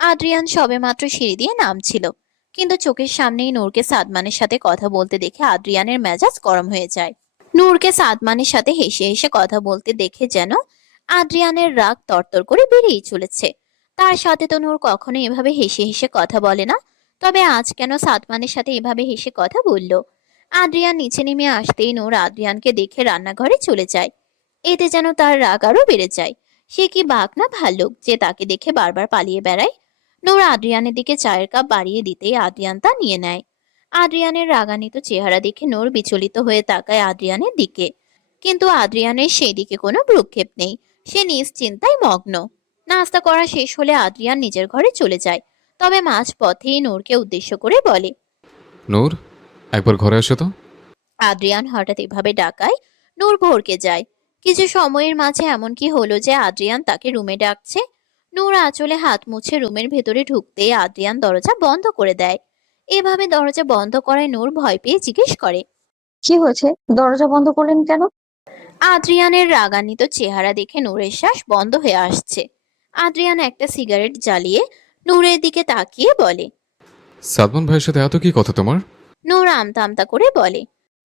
Adrian সবেমাত্র সিঁড়ি দিয়ে নামছিল, কিন্তু চোখের সামনেই নূরকে সাদমানের সাথে কথা বলতে দেখে আদ্রিয়ানের মেজাজ গরম হয়ে যায়। নূরকে সাদমানের সাথে হেসে হেসে কথা বলতে দেখে যেন আদ্রিয়ানের রাগ তরতর করে বেরিয়ে চলেছে। তার সাথে তো নূর কখনো এভাবে হেসে হেসে কথা বলে না, তবে আজ কেন সাদমানের সাথে এভাবে হেসে কথা বলল? আদ্রিয়ান নিচে নেমে আসতেই নূর আদ্রিয়ানকে দেখে রান্নাঘরে চলে যায়। এতে যেন তার রাগ আরো বেড়ে যায়। সে কি বাঘ না ভাল্লুক যে তাকে দেখে বারবার পালিয়ে বেড়ায়? নূর আদ্রিয়ানের দিকে চায়ের কাপ বাড়িয়ে দিতেই আদ্রিয়ান তা নিয়ে নেয়। আদ্রিয়ানের রাগান্বিত চেহারা দেখে নূর বিচলিত হয়ে তাকায় আদ্রিয়ানের দিকে, কিন্তু আদ্রিয়ানের সেই দিকে কোনো ভ্রুক্ষেপ নেই। সে নিশ্চিন্তায় মগ্ন। নাস্তা করা শেষ হলে আদ্রিয়ান নিজের ঘরে চলে যায়, তবে মাঝ পথেই নূরকে উদ্দেশ্য করে বলে, নূর, একবার ঘরে আসো তো। আদ্রিয়ান হঠাৎ এভাবে ডাকায় নূর ভড়কে যায়। কিছু সময়ের মাঝে এমন কি হলো যে আদ্রিয়ান তাকে রুমে ডাকছে। নূর আঁচলে হাত মুছে রুমের ভেতরে ঢুকতেই আদ্রিয়ান দরজা বন্ধ করে দেয়। এভাবে দরজা বন্ধ করায় নূর ভয় পেয়ে জিজ্ঞেস করে, কি হয়েছে? দরজা বন্ধ করলেন কেন? আদ্রিয়ানের রাগান্বিত চেহারা দেখে নূরের শ্বাস বন্ধ হয়ে আসছে। আদ্রিয়ান একটা সিগারেট জ্বালিয়ে নূরের দিকে তাকিয়ে বলে, সাদমান ভাইয়ের সাথে এত কি কথা তোমার? নূর আমতা আমতা করে বলে,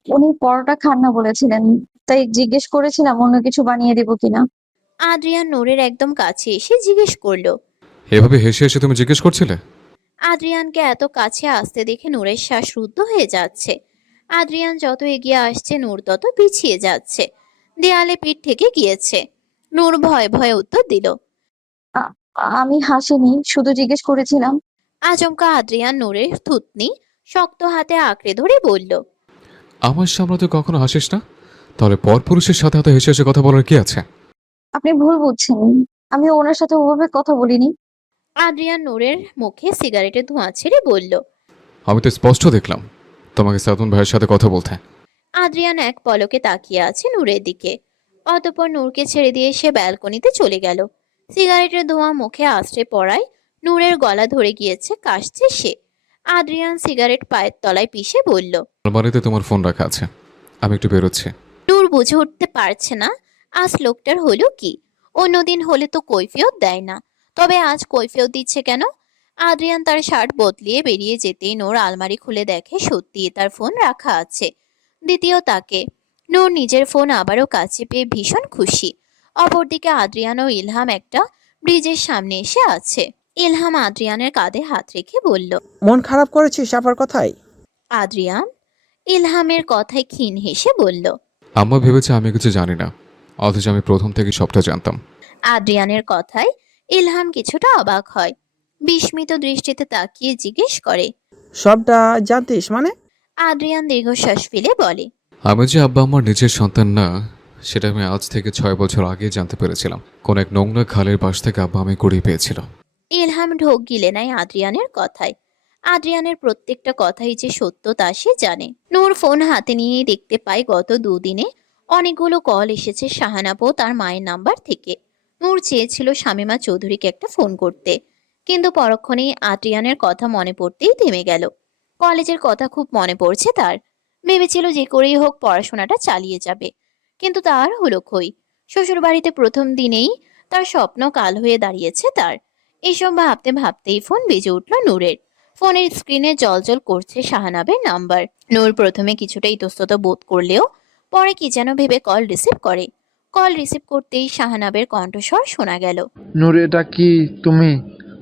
উনি পরোটা খান না বলেছিলেন, তাই জিজ্ঞেস করেছিলাম অন্য কিছু বানিয়ে দিব কিনা। আদ্রিয়ান নূরের একদম কাছে এসে জিজ্ঞেস করলো। এভাবে হেসে হেসে তুমি জিজ্ঞেস করছিলে? আদ্রিয়ানকে এত কাছে আসতে দেখে নূরের শ্বাস রুদ্ধ হয়ে যাচ্ছে। আদ্রিয়ান যত এগিয়ে আসছে নূর তত পিছিয়ে যাচ্ছে। দেয়ালে পিঠ থেকে গিয়েছে। নূর ভয়ে ভয়ে উত্তর দিল। আ- আমি হাসিনি, শুধু জিজ্ঞেস করেছিলাম। আচমকা আদ্রিয়ান নূরের থুতনি শক্ত হাতে আঁকড়ে ধরে বলল, আমার সামনে তো কখনো হাসিস না, তাহলে পরপুরুষের সাথে এত হেসে হেসে কথা বলার কি আছে? আপনি ভুল বুঝছেন, আমি ওনার সাথে ওভাবে কথা বলিনি। আদ্রিয়ান নূরের মুখে সিগারেটের ধোঁয়া ছেড়ে বলল। আমি তো স্পষ্ট দেখলাম তোমাকে সাদমান ভাইয়ের সাথে কথা বলতে। আদ্রিয়ান এক পলকে তাকিয়ে আছে নূরের দিকে। অতঃপর নূরকে ছেড়ে দিয়ে সে ব্যালকনিতে চলে গেল। সিগারেটের ধোঁয়া মুখে আছড়ে পড়ায় নূরের গলা ধরে গিয়েছে, কাশছে সে। আদ্রিয়ান সিগারেট পায়ের তলায় পিষে বলল। আলমারিতে তোমার ফোন রাখা আছে, আমি একটু বেরোচ্ছি। নূর বুঝে উঠতে পারছে না আজ লোকটার হলো কি। অন্যদিন হলে তো কৈফিয়ত দেয় না, তবে আজ কৈফিয়ত দিচ্ছে কেন? আদ্রিয়ান তার শার্ট বদলিয়ে বেরিয়ে যেতেই নূর আলমারি খুলে দেখে সত্যি তার ফোন রাখা আছে। দ্বিতীয় তাকে নূর নিজের ফোন আবারও কাছে পেয়ে ভীষণ খুশি। অপরদিকে আদ্রিয়ান ও ইলহাম একটা ব্রিজের সামনে এসে আছে। ইলহাম আদ্রিয়ানের কাঁধে হাত রেখে বলল, মন খারাপ করেছিস আপার কথায়? আদ্রিয়ান ইলহামের কথায় ক্ষীণ হেসে বলল। আম্মা ভেবেছে আমি কিছু জানি না, অথচ আমি প্রথম থেকে সবটা জানতাম। আদ্রিয়ানের কথায় ইলহাম কিছুটা অবাক হয়। বিস্মিত দৃষ্টিতে তাকিয়ে জিজ্ঞেস করে। সবটা জানতিস মানে? আদ্রিয়ান দীর্ঘশ্বাস ফেলে বলে, আমি যে আব্বা আমার নিজের সন্তান না, সেটা আমি আজ থেকে 6 বছর আগে জানতে পেরেছিলাম। কোন এক নোংরা খালের পাশ থেকে আব্বা আমি কুড়িয়ে পেয়েছিল। ইলহাম ঢোক গিলে নেয় আদ্রিয়ানের কথায়। আদ্রিয়ানের প্রত্যেকটা কথাই যে সত্য তা সে জানে। নূর ফোন হাতে নিয়েই দেখতে পায় গত দুদিনে অনেকগুলো কল এসেছে শাহানাপ ও তার মায়ের নাম্বার থেকে। নূর চেয়েছিল শামীমা চৌধুরীকে একটা ফোন করতে, কিন্তু পরক্ষণেই আদ্রিয়ানের কথা মনে পড়তেই থেমে গেল। কলেজের কথা খুব মনে পড়ছে তার। ভেবেছিল যে করেই হোক পড়াশোনাটা চালিয়ে যাবে, কিন্তু তার হলো কই। শ্বশুর বাড়িতে প্রথম দিনেই তার স্বপ্ন কাল হয়ে দাঁড়িয়েছে তার। এসব ভাবতে ভাবতেই ফোন বেজে উঠল নূরের। ফোনের স্ক্রিনে জলজল করছে শাহানাবের নাম্বার। নূর প্রথমে কিছুটা ইতস্তত বোধ করলেও পরে কি যেন ভেবে কল রিসিভ করে। কল রিসিভ করতেই শাহানাবের কণ্ঠস্বর শোনা গেল। নূর, এটা কি তুমি?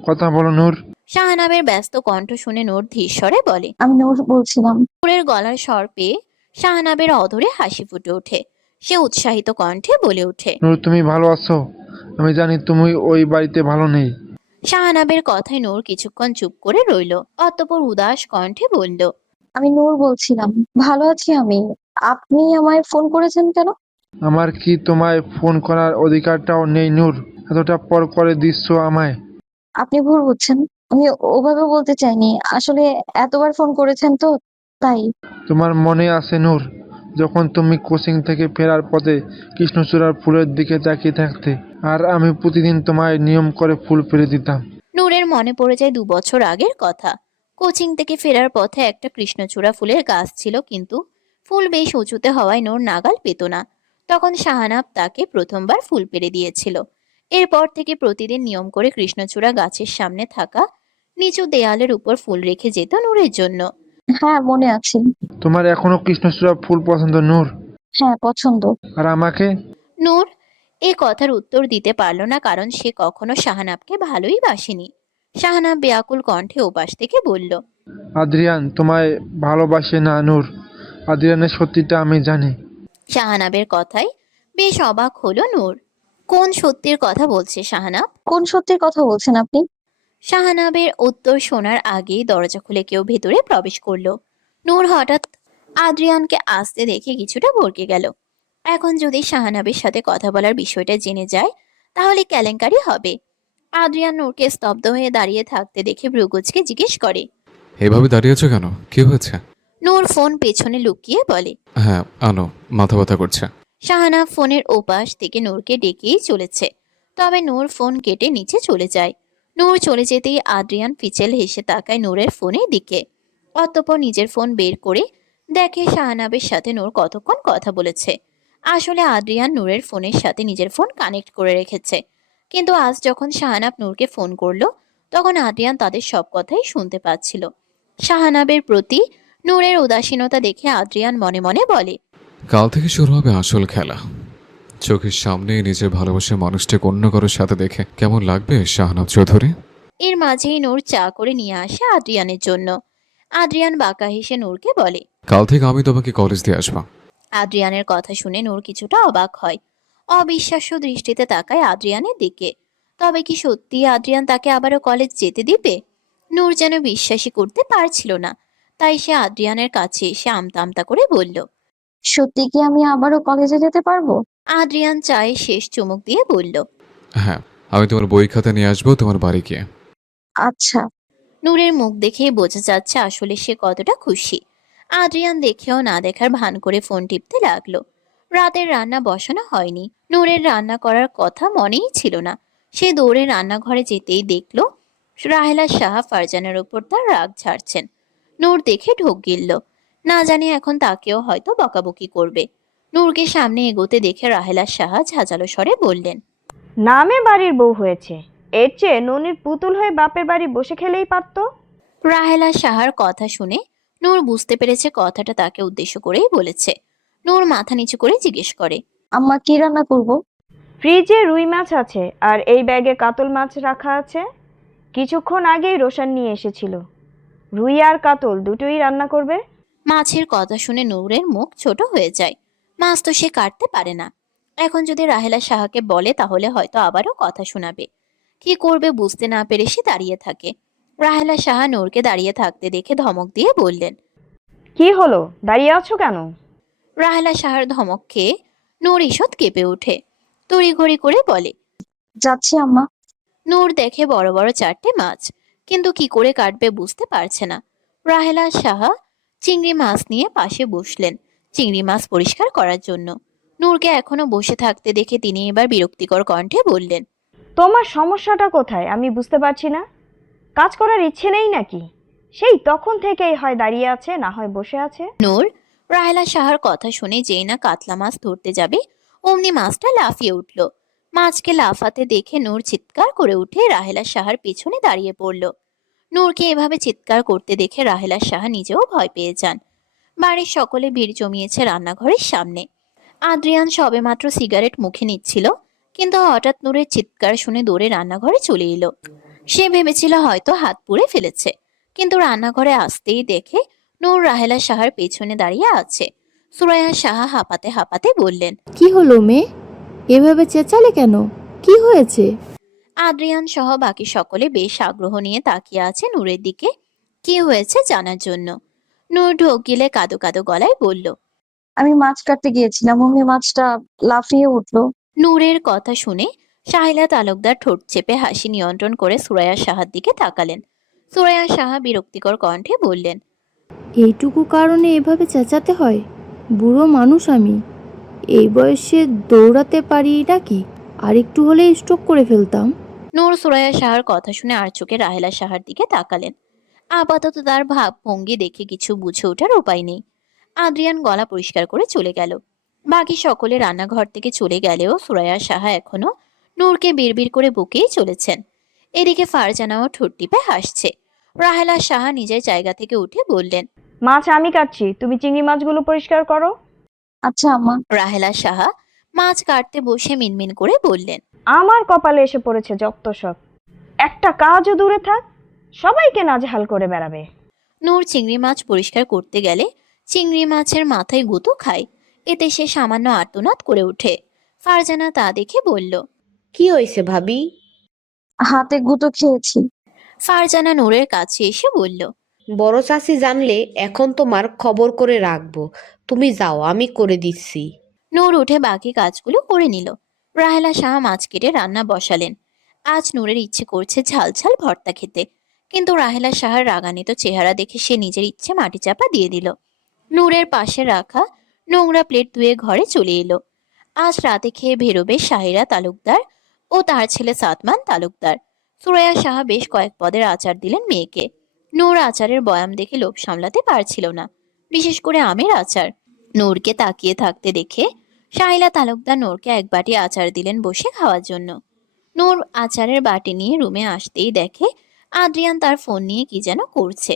কথা বলো নূর। শাহানাবের ব্যস্ত কণ্ঠ শুনে নূর ধীর স্বরে বলে। আমি নূর বলছিলাম। নূরের গলার স্বর পেয়ে শাহানাবের অধরে হাসি ফুটে ওঠে। সে উৎসাহিত কণ্ঠে বলে ওঠে, নূর, তুমি ভালো আছো? আমি জানি তুমি ওই বাড়িতে ভালো নেই। শাহানাবের কথায় নূর কিছুক্ষণ চুপ করে রইল, অতঃপর উদাস কণ্ঠে বলল, আমি নূর বলছিলাম, ভালো আছি আমি। আপনি আমায় ফোন করেছেন কেন? আমার কি তোমায় ফোন করার অধিকারটাও নেই নূর? এতটা পর করে দিচ্ছ আমায়। আপনি ভুল বুঝছেন, আমি ওভাবে বলতে চাইনি। আসলে এতবার ফোন করেছেন তো, তাই। তোমার মনে আছে নূর, যখন তুমি কোচিং থেকে ফেরার পথে কৃষ্ণচূড়ার ফুলের দিকে তাকিয়ে থাকতে, আর আমি প্রতিদিন তোমায় নিয়ম করে ফুল ফেলে দিতাম। নূরের মনে পড়ে যায় 2 বছর আগের কথা। কোচিং থেকে ফেরার পথে একটা কৃষ্ণচূড়া ফুলের গাছ ছিল, কিন্তু ফুল বেশ উঁচুতে হওয়ায় নূর নাগাল পেত না। তখন শাহানাব তাকে প্রথমবার ফুল পেড়ে দিয়েছিল। এরপর থেকে প্রতিদিন নিয়ম করে কৃষ্ণচূড়া গাছের সামনে থাকা নিচু দেয়ালের উপর ফুল রেখে যেত নূরের জন্য। হ্যাঁ, মনে আছে। তোমার এখনো কৃষ্ণচূড়া ফুল পছন্দ নূর? হ্যাঁ, পছন্দ। আর আমাকে? নূর এ কথার উত্তর দিতে পারল না, কারণ সে কখনো শাহানাবকে ভালোই বাসেনি। শাহানাব বেয়াকুল কণ্ঠে ওপাশ থেকে বলল, আদ্রিয়ান তোমায় ভালোবাসে না নূর। আদ্রিয়ানের সত্যিটা আমি জানি। শাহানাবের কথায় বেশ অবাক হলো নূর। কোন সত্যির কথা বলছে শাহানাব? কোন সত্যির কথা বলছেন আপনি? শাহানাবের উত্তর শোনার আগেই দরজা খুলে কেউ ভেতরে প্রবেশ করলো। নূর হঠাৎ আদ্রিয়ানকে আসতে দেখে কিছুটা ভড়কে গেল। এখন যদি শাহানাবের সাথে কথা বলার বিষয়টা জেনে যায় তাহলে কেলেঙ্কারি হবে। আদ্রিয়ান নূরকে স্তব্ধ হয়ে দাঁড়িয়ে থাকতে দেখে ভ্রুকুচকে জিজ্ঞেস করে। এভাবে দাঁড়িয়ে আছো কেন? কি হয়েছে? নূর ফোন পেছনে লুকিয়ে বলে। হ্যাঁ, আনো, মাথা ব্যথা করছে। শাহানাব ফোনের ওপাশ থেকে নূরকে ডেকেই চলেছে, তবে নূর ফোন কেটে নিচে চলে যায়। নূর চলে যেতেই আদ্রিয়ান ফিচেল হেসে তাকায় নূরের ফোনের দিকে। অতঃপর নিজের ফোন বের করে দেখে শাহানাবের সাথে নূর কতক্ষণ কথা বলেছে। আসলে আদ্রিয়ান নূরের ফোনের সাথে নিজের ফোন কানেক্ট করে রেখেছে, কিন্তু আজ যখন শাহানাব নূরকে ফোন করলো তখন আদ্রিয়ান তাদের সব কথাই শুনতে পাচ্ছিল। শাহানাবের প্রতি নূরের উদাসীনতা দেখে আদ্রিয়ান মনে মনে বলে, কাল থেকে শুরু হবে আসল খেলা। চোখের সামনে নিজের ভালোবাসার মানুষটাকে অন্য কারোর সাথে দেখে কেমন লাগবে শাহনাব চৌধুরী? এর মাঝেই নূর চা করে নিয়ে আসে আদ্রিয়ানের জন্য। আদ্রিয়ান বাঁকা হেসে নূরকে বলে। কাল থেকে আমি তোমাকে কলেজ দিয়ে আসবো। আদ্রিয়ানের কথা শুনে নূর কিছুটা অবাক হয়। অবিশ্বাস্য দৃষ্টিতে তাকায় আদ্রিয়ানের দিকে। তবে কি সত্যি আদ্রিয়ান তাকে আবারও কলেজ যেতে দিবে? নূর যেন বিশ্বাসই করতে পারছিল না। তাই সে আদ্রিয়ানের কাছে এসে আমতা আমতা করে বলল। সত্যি কি আমি আবারও কলেজে যেতে পারবো? আদ্রিয়ান চায়ে শেষ চুমুক দিয়ে বলল, হ্যাঁ, আমি তোমার বই খাতা নিয়ে আসবো তোমার বাড়ি গিয়ে। আচ্ছা। নূরের মুখ দেখে বোঝা যাচ্ছে আসলে সে কতটা খুশি। আদ্রিয়ান দেখেও না দেখার ভান করে ফোন টিপতে লাগলো। রাতের রান্না বসানো হয়নি। নূরের রান্না করার কথা মনেই ছিল না। সে দৌড়ে রান্নাঘরে যেতেই দেখলো রাহেলা সাহা ফারজানের উপর তার রাগ ঝাড়ছেন। নূর দেখে ঢোক গিলল। না জানি এখন তাকেও হয়তো বকাবকি করবে। নূরকে সামনে এগোতে দেখে রাহেলা সাহা ঝাঁঝালো স্বরে বললেন, নামে বাড়ির বউ হয়েছে, এর চেয়ে ননির পুতুল হয়ে বাপের বাড়ি বসে খেলেই পারতো। রাহেলা সাহার কথা শুনে নূর বুঝতে পেরেছে কথাটা তাকে উদ্দেশ্য করেই বলেছে। নূর মাথা নিচু করে জিজ্ঞেস করে, আম্মা, কি রান্না করব? ফ্রিজে রুই মাছ আছে আর এই ব্যাগে কাতল মাছ রাখা আছে। কিছুক্ষণ আগেই রোশন নিয়ে এসেছিল। রুই আর কাতল দুটোই রান্না করবে। মাছের কথা শুনে নূরের মুখ ছোট হয়ে যায়। মাছ তো সে কাটতে পারে না। এখন যদি রাহেলা সাহাকে বলে তাহলে হয়তো আবারও কথা শোনাবে। কি করবে বুঝতে না পেরে সে দাঁড়িয়ে থাকে। রাহেলা সাহা নূরকে দাঁড়িয়ে থাকতে দেখে ধমক দিয়ে বললেন। কি হলো, দাঁড়িয়ে আছো কেন? রাহেলা সাহার ধমক খেয়ে নূর ঈষৎ কেঁপে ওঠে। তড়িঘড়ি করে বলে, যাচ্ছি আম্মা। নূর দেখে বড় বড় চারটে মাছ, কিন্তু কি করে কাটবে বুঝতে পারছে না। রাহেলা সাহা চিংড়ি মাছ নিয়ে পাশে বসলেন চিংড়ি মাছ পরিষ্কার করার জন্য। নূরকে এখনো বসে থাকতে দেখে তিনি এবার বিরক্তিকর কণ্ঠে বললেন, তোমার সমস্যাটা কোথায় আমি বুঝতে পারছি না। কাজ করার ইচ্ছে নেই নাকি? সেই তখন থেকেই হয় দাঁড়িয়ে আছে না হয় বসে আছে। নূর রাহেলা সাহার কথা শুনে যেই না কাতলা মাছ ধরতে যাবে অমনি মাছটা লাফিয়ে উঠল। মাছকে লাফাতে দেখে নূর চিৎকার করে উঠে রাহেলা সাহার পিছনে দাঁড়িয়ে পড়ল। নূরকে এভাবে চিৎকার করতে দেখে রাহেলা সাহা নিজেও ভয় পেয়ে যান। বাড়ির সকলে ভিড় জমিয়েছে রান্নাঘরের সামনে। আদ্রিয়ান সবেমাত্র সিগারেট মুখে নিচ্ছিল, কিন্তু হঠাৎ নূরের চিৎকার শুনে দৌড়ে রান্নাঘরে চলে এলো। সে ভেবেছিল হয়তো হাত পুড়ে ফেলেছে, কিন্তু রান্নাঘরে আসতেই দেখে নূর রাহেলা সাহার পেছনে দাঁড়িয়ে আছে। সুরাইয়া সাহা হাঁপাতে হাঁপাতে বললেন, কি হলো মেয়ে, এভাবে চেঁচালে কেন? কি হয়েছে? আদ্রিয়ান সহ বাকি সকলে বেশ আগ্রহ নিয়ে তাকিয়ে আছে নূরের দিকে কি হয়েছে জানার জন্য। নূর ঢোক গিলে কাদো কাদো গলায় বলল, আমি মাছ কাটতে গিয়েছিলাম, অমনি মাছটা লাফিয়ে উঠলো। নূরের কথা শুনে শাহিলা তালুকদার ঠোঁট চেপে হাসি নিয়ন্ত্রণ করে সুরাইয়া সাহার দিকে তাকালেন। সুরাইয়া সাহা বিরক্তিকর কণ্ঠে বললেন, এইটুকু কারণে এভাবে চেঁচাতে হয়? বুড়ো মানুষ আমি, এই বয়সে দৌড়াতে পারি নাকি? আর একটু হলে স্ট্রোক করে ফেলতাম। নূর সুরাইয়া সাহার কথা শুনে আর চোখে রাহেলা সাহার দিকে তাকালেন। আপাতত তার ভাব ভঙ্গি দেখে কিছু বুঝে ওঠার উপায় নেই। আদ্রিয়ান গলা পরিষ্কার করে চলে গেল। বাকি সকলে রান্নাঘর থেকে চলে গেলেও সুরাইয়া সাহা এখনো নূরকে বিড়বিড় করে বকেই চলেছেন। এদিকে ফারজানাও ঠোঁট টিপে হাসছে। রাহেলা সাহা নিজের জায়গা থেকে উঠে বললেন, মাছ আমি কাটছি, তুমি চিংড়ি মাছগুলো পরিষ্কার করো। আচ্ছা আম্মা। রাহেলা সাহা মাছ কাটতে বসে মিনমিন করে বললেন, আমার কপালে এসে পড়েছে যত সব। একটা কাজও দূরে থাক, সবাইকে নাজেহাল করে বেড়াবে। নূর চিংড়ি মাছ পরিষ্কার করতে গেলে চিংড়ি মাছের মাথায় গুঁতো খায়। এতে সে সামান্য আর্তনাদ করে ওঠে। ফারজানা তা দেখে বলল, কি হয়েছে ভাবি? হাতে গুঁতো খেয়েছি। ফারজানা নূরের কাছে এসে বলল, বড় চাচি জানলে এখন তোমার খবর করে রাখবো। তুমি যাও, আমি করে দিচ্ছি। নূর উঠে বাকি কাজগুলো করে নিল। রাহেলা সাহা মাছ কেটে রান্না বসালেন। আজ নূরের ইচ্ছে করছে ঝাল ঝাল ভর্তা খেতে, কিন্তু রাহেলা সাহার রাগান্বিত চেহারা দেখে সে নিজের ইচ্ছে মাটি চাপা দিয়ে দিল। নূরের পাশে রাখা নোংরা প্লেট ধুয়ে ঘরে চলে এলো। আজ রাতে খেয়ে বেরোবে শাহিরা তালুকদার ও তার ছেলে সাদমান তালুকদার। সুরাইয়া সাহা বেশ কয়েক পদের আচার দিলেন মেয়েকে। নূর আচারের বয়াম দেখে লোভ সামলাতে পারছিল না, বিশেষ করে আমের আচার। নূরকে তাকিয়ে থাকতে দেখে শাহিলা তালুকদার নূরকে এক বাটি আচার দিলেন বসে খাওয়ার জন্য। নূর আচারের বাটি নিয়ে রুমে আসতেই দেখে আদ্রিয়ান তার ফোন নিয়ে কি যেন করছে।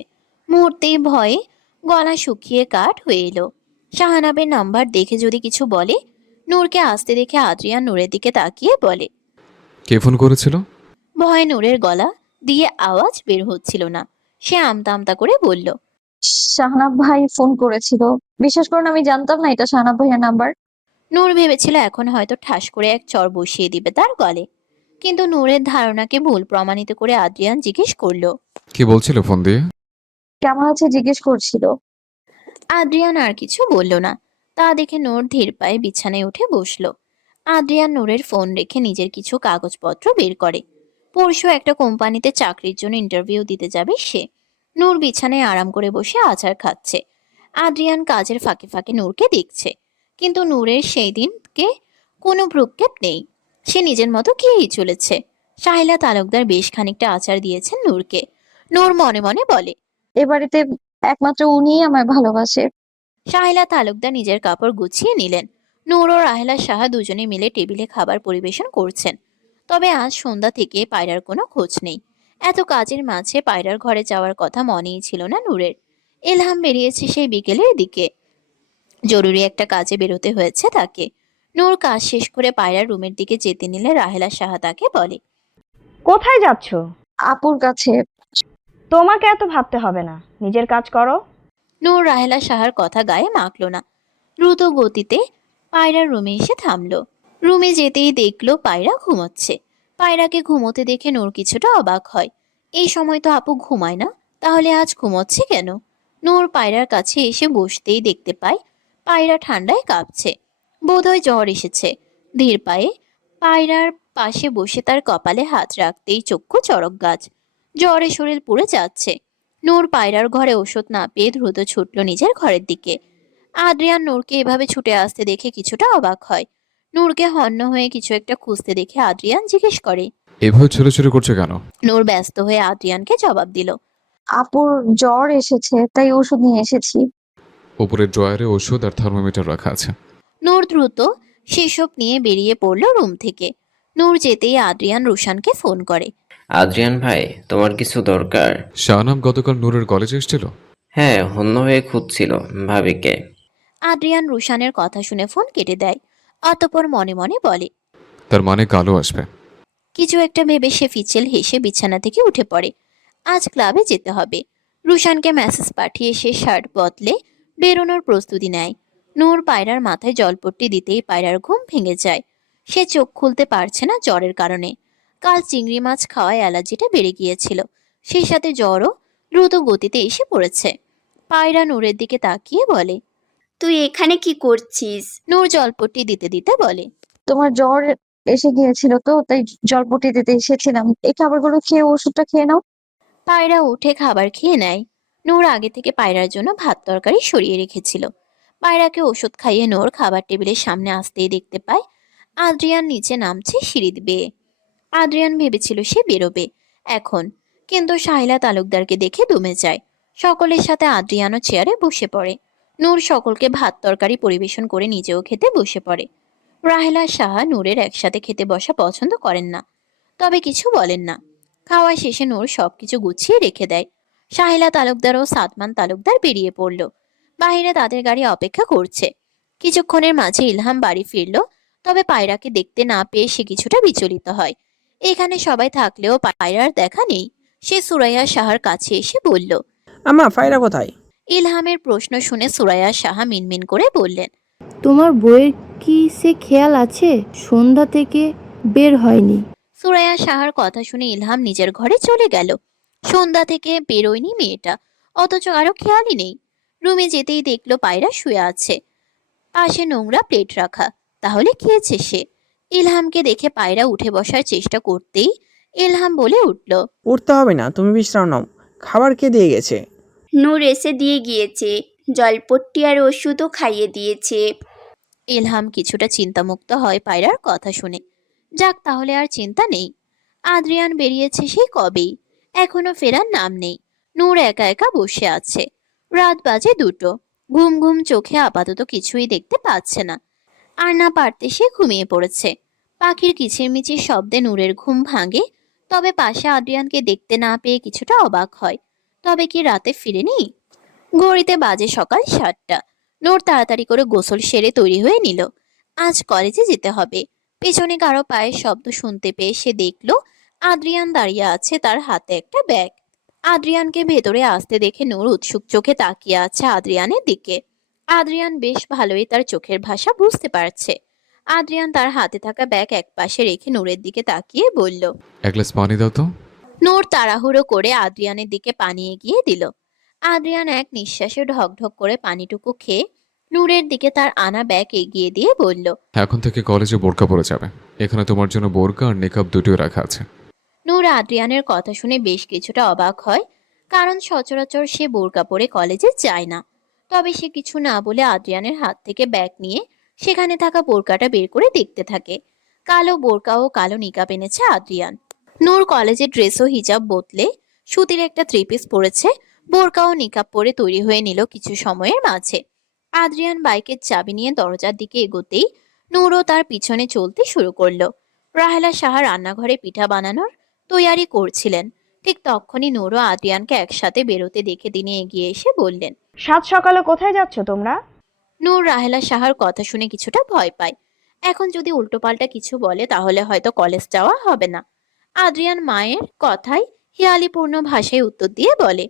মুহূর্তেই ভয়ে গলা শুকিয়ে কাঠ হয়ে এলো। শাহানাবের নাম্বার দেখে যদি কিছু বলে, নূরকে আসতে দেখে আদ্রিয়ান নূরের দিকে তাকিয়ে বলে। কে ফোন করেছিল? ভয়ে নূরের গলা দিয়ে আওয়াজ বের হচ্ছিল না। সে আমতা আমতা করে বলল, শাহনাব ভাই ফোন করেছিল। বিশ্বাস করুন আমি জানতাম না এটা শাহনাব ভাইয়ের নাম্বার। নূর ভেবেছিল এখন হয়তো ঠাস করে এক চড় বসিয়ে দিবে তার গলে, কিন্তু নূরের ধারণাকে ভুল প্রমাণিত করে আদ্রিয়ান জিজ্ঞেস করলো, কি বলছিল ফোন দিয়ে? কেমন আছে জিজ্ঞেস করছিল। আদ্রিয়ান আর কিছু বলল না। তা দেখে নূর ধীর পায়ে বিছানায় উঠে বসলো। আদ্রিয়ান নূরের ফোন রেখে নিজের কিছু কাগজপত্র বের করে। পরশু একটা কোম্পানিতে চাকরির জন্য ইন্টারভিউ দিতে যাবে সে। নূর বিছানায় আরাম করে বসে আচার খাচ্ছে। আদ্রিয়ান কাজের ফাঁকে ফাঁকে নূরকে দেখছে, কিন্তু নূরের সেই দিনকে কোনো ভ্রুক্ষেপ নেই। সে নিজের মতো খেয়েই চলেছে। শাহিলা তালুকদার বেশ খানিকটা আচার দিয়েছেন নূরকে। নূর মনে মনে বলে, এ বাড়িতে একমাত্র উনিই আমায় ভালোবাসে। শাহিলা তালুকদার নিজের কাপড় গুছিয়ে নিলেন। নূর ও রাহেলা সাহা দুজনে মিলে টেবিলে খাবার পরিবেশন করছেন। তবে আজ সন্ধ্যা থেকে পায়রার কোনো খোঁজ নেই। এত কাজের মাঝে পায়রার ঘরে যাওয়ার কথা মনেই ছিল না নূরের। এলহাম বেরিয়েছে সেই বিকেলের দিকে। জরুরি একটা কাজে বেরোতে হয়েছে তাকে। নূর কাজ শেষ করে পায়রার রুমের দিকে যেতে নিলে রাহেলা সাহা তাকে বলে, কোথায় যাচ্ছ? আপুর কাছে। তোমাকে এত ভাবতে হবে না, নিজের কাজ করো। নূর রাহেলা সাহার কথা গায়ে মাখল না। দ্রুত গতিতে পায়রার রুমে এসে থামলো। রুমে যেতেই দেখলো পায়রা ঘুমোচ্ছে। পায়রাকে ঘুমোতে দেখে নূর কিছুটা অবাক হয়। এই সময় তো আপু ঘুমায় না, তাহলে আজ ঘুমোচ্ছে কেন? নূর পায়রার কাছে এসে বসতেই দেখতে পায় পায়রা ঠান্ডায় কাঁপছে। বোধহয় জ্বর এসেছে। ধীর পায়ে পায়রার পাশে বসে তার কপালে হাত রাখতেই চক্ষু চড়ক গাছ। জ্বরে শরীর পুড়ে যাচ্ছে। নূর পায়রার ঘরে ওষুধ না পেয়ে দ্রুত ছুটল নিজের ঘরের দিকে। আদ্রিয়ান নূরকে এভাবে ছুটে আসতে দেখে কিছুটা অবাক হয়। নূরকে হন্য হয়ে কিছু একটা খুঁজতে দেখে আদ্রিয়ান জিজ্ঞেস করে। এভাবে ছোটাছুটি করছে কেন? নূর ব্যস্ত হয়ে আদ্রিয়ানকে জবাব দিল, আপুর জ্বর এসেছে তাই ওষুধ নিয়ে এসেছি। উপরের ড্রয়ারে ওষুধ আর থার্মোমিটার রাখা আছে। নূর দ্রুত সেসব নিয়ে বেরিয়ে পড়ল রুম থেকে। নূর যেতেই আদ্রিয়ান রুশানকে ফোন করে। আদ্রিয়ান ভাই, তোমার কিছু দরকার? শাহনাম গতকাল নূরের কলেজে এসেছিল। হ্যাঁ, হন্য হয়ে খুঁজছিল ভাবিকে। আদ্রিয়ান রুশানের কথা শুনে ফোন কেটে দেয়। অতঃপর মনে মনে বলে, তার মানে কালও আসবে। কিছু একটা ভেবে সে ফিচেল হেসে বিছানা থেকে উঠে পড়ে। আজ ক্লাবে যেতে হবে। রুশানকে মেসেজ পাঠিয়ে সে শার্ট বদলে বেরোনোর প্রস্তুতি নেয়। নূর পায়রার মাথায় জলপট্টি দিতেই পায়রার ঘুম ভেঙে যায়। সে চোখ খুলতে পারছে না জ্বরের কারণে। কাল চিংড়ি মাছ খাওয়ায় অ্যালার্জিটা বেড়ে গিয়েছিল, সেই সাথে জ্বরও দ্রুত গতিতে এসে পড়েছে। পায়রা নূরের দিকে তাকিয়ে বলে, তুই এখানে কি করছিস? নূর জলপট্টি দিতে দিতে বলে, তোমার জ্বর এসে গিয়েছিল তো তাই জলপট্টি দিতে এসেছিলাম। এই খাবারগুলো খেয়ে ওষুধটা খেয়ে নাও। পায়রা উঠে খাবার খেয়ে নেয়। নূর আগে থেকে পায়রার জন্য ভাত তরকারি সরিয়ে রেখেছিল। পায়রাকে ওষুধ খাইয়ে নূর খাবার টেবিলের সামনে আসতেই দেখতে পায় আদ্রিয়ান নিচে নামছে সিঁড়ি বেয়ে। আদ্রিয়ান ভেবেছিল সে বেরোবে এখন, কিন্তু শাহিলা তালুকদারকে দেখে দমে যায়। সকলের সাথে আদ্রিয়ানও চেয়ারে বসে পড়ে। নূর সকলকে ভাত তরকারি পরিবেশন করে নিজেও খেতে বসে পড়ে। রাহেলা সাহা নূরের একসাথে খেতে বসা পছন্দ করেন না, তবে কিছু বলেন না। খাওয়া শেষে নূর সবকিছু গুছিয়ে রেখে দেয়। সাহিলা তালুকদার ও সাদমান তালুকদার বেরিয়ে পড়ল। বাহিরে তাদের গাড়ি অপেক্ষা করছে। কিছুক্ষণের মাঝে ইলহাম বাড়ি ফিরল, তবে পায়রাকে দেখতে না পেয়ে সে কিছুটা বিচলিত হয়। এখানে সবাই থাকলেও পায়রার দেখা নেই। সে সুরাইয়া সাহার কাছে এসে বলল। আম্মা ফাইরা কোথায়? ইলহামের প্রশ্ন শুনে সুরাইয়া সাহা মিনমিন করে বললেন, তোমার বইয়ের কি সে খেয়াল আছে সন্ধ্যা থেকে বের হয়নি? সুরাইয়া সাহার কথা শুনে ইলহাম নিজের ঘরে চলে গেল। সন্ধ্যা থেকে বেরোয়নি মেয়েটা, অথচ আরো খেয়ালই নেই। রুমে যেতেই দেখলো পায়রা শুয়ে আছে, পাশে নোংরা প্লেট রাখা। তাহলে খেয়েছে সে? ইলহামকে দেখে পায়রা উঠে বসার চেষ্টা করতেই ইলহাম বলে উঠল, উঠতে হবে না, তুমি বিশ্রাম নাও। খাবার কে দিয়ে গেছে? নূর এসে দিয়ে গিয়েছে, জলপট্টি আর ওষুধও খাইয়ে দিয়েছে। ইলহাম কিছুটা চিন্তামুক্ত হয় পায়রার কথা শুনে। যাক, তাহলে আর চিন্তা নেই। আদ্রিয়ান বেরিয়েছে সেই কবেই, এখনো ফেরার নাম নেই। নূর একা একা বসে আছে। রাত বাজে 2টো। ঘুম ঘুম চোখে আপাতত কিছুই দেখতে পাচ্ছে না। আর না পারতে সে ঘুমিয়ে পড়েছে। পাখির কিচিরমিচির শব্দে নূরের ঘুম ভাঙে। তবে পাশে আদ্রিয়ানকে দেখতে না পেয়ে কিছুটা অবাক হয়। তবে কি রাতে ফিরেনি? ঘড়িতে বাজে সকাল 7টা। নূর তাড়াতাড়ি করে গোসল সেরে তৈরি হয়ে নিল। আজ কলেজে যেতে হবে। পেছনে কারো পায়ের শব্দ শুনতে পেয়ে সে দেখলো আদ্রিয়ান দাঁড়িয়ে আছে, তার হাতে একটা ব্যাগ। আদ্রিয়ানকে ভেতরে আসতে দেখে নূর উৎসুক চোখে তাকিয়ে আছে আদ্রিয়ানের দিকে। আদ্রিয়ান বেশ ভালোই তার চোখের ভাষা বুঝতে পারছে। আদ্রিয়ান তার হাতে থাকা ব্যাগ একপাশে রেখে নূরের দিকে তাকিয়ে বলল। এক গ্লাস পানি দাও তো। নূর তাড়াহুড়ো করে আদ্রিয়ানের দিকে পানি এগিয়ে দিল। আদ্রিয়ান এক নিঃশ্বাসে ঢকঢক করে পানিটুকু খেয়ে নূরের দিকে তার আনা ব্যাগ এগিয়ে দিয়ে বলল, এখন থেকে কলেজে বোরকা পরে যাবে। এখানে তোমার জন্য বোরকা আর নিকাব দুটোই রাখা আছে। নূর আদ্রিয়ানের কথা শুনে বেশ কিছুটা অবাক হয়, কারণ সচরাচর সে বোরকা পরে কলেজে যায় না। তবে সে কিছু না বলে আদ্রিয়ানের হাত থেকে ব্যাগ নিয়ে সেখানে থাকা বোরকাটা বের করে দেখতে থাকে। কালো বোরকা ও কালো নিকাব এনেছে আদ্রিয়ান। নূর কলেজের ড্রেস ও হিজাব বদলে সুতির একটা 3 পিস পরেছে। বোরকা ও নিকাব পরে তৈরি হয়ে নিল কিছু সময়ের মাঝে। আদ্রিয়ান বাইকের চাবি নিয়ে দরজার দিকে এগোতেই নূরও তার পিছনে চলতে শুরু করলো। রাহেলা সাহা রান্নাঘরে পিঠা বানানোর তৈয়ারি করছিলেন। ঠিক তখনই নূর ও আদ্রিয়ানকে একসাথে বেরোতে দেখে তিনি এগিয়ে এসে বললেন, সাত সকালে কোথায় যাচ্ছ তোমরা? নূর রাহেলা সাহার কথা শুনে কিছুটা ভয় পায়। এখন যদি উল্টোপাল্টা কিছু বলে তাহলে হয়তো কলেজ যাওয়া হবে না। আদ্রিয়ান মায়ের কথায় হিয়ালিপূর্ণ ভাষায় উত্তর দিয়ে বলে,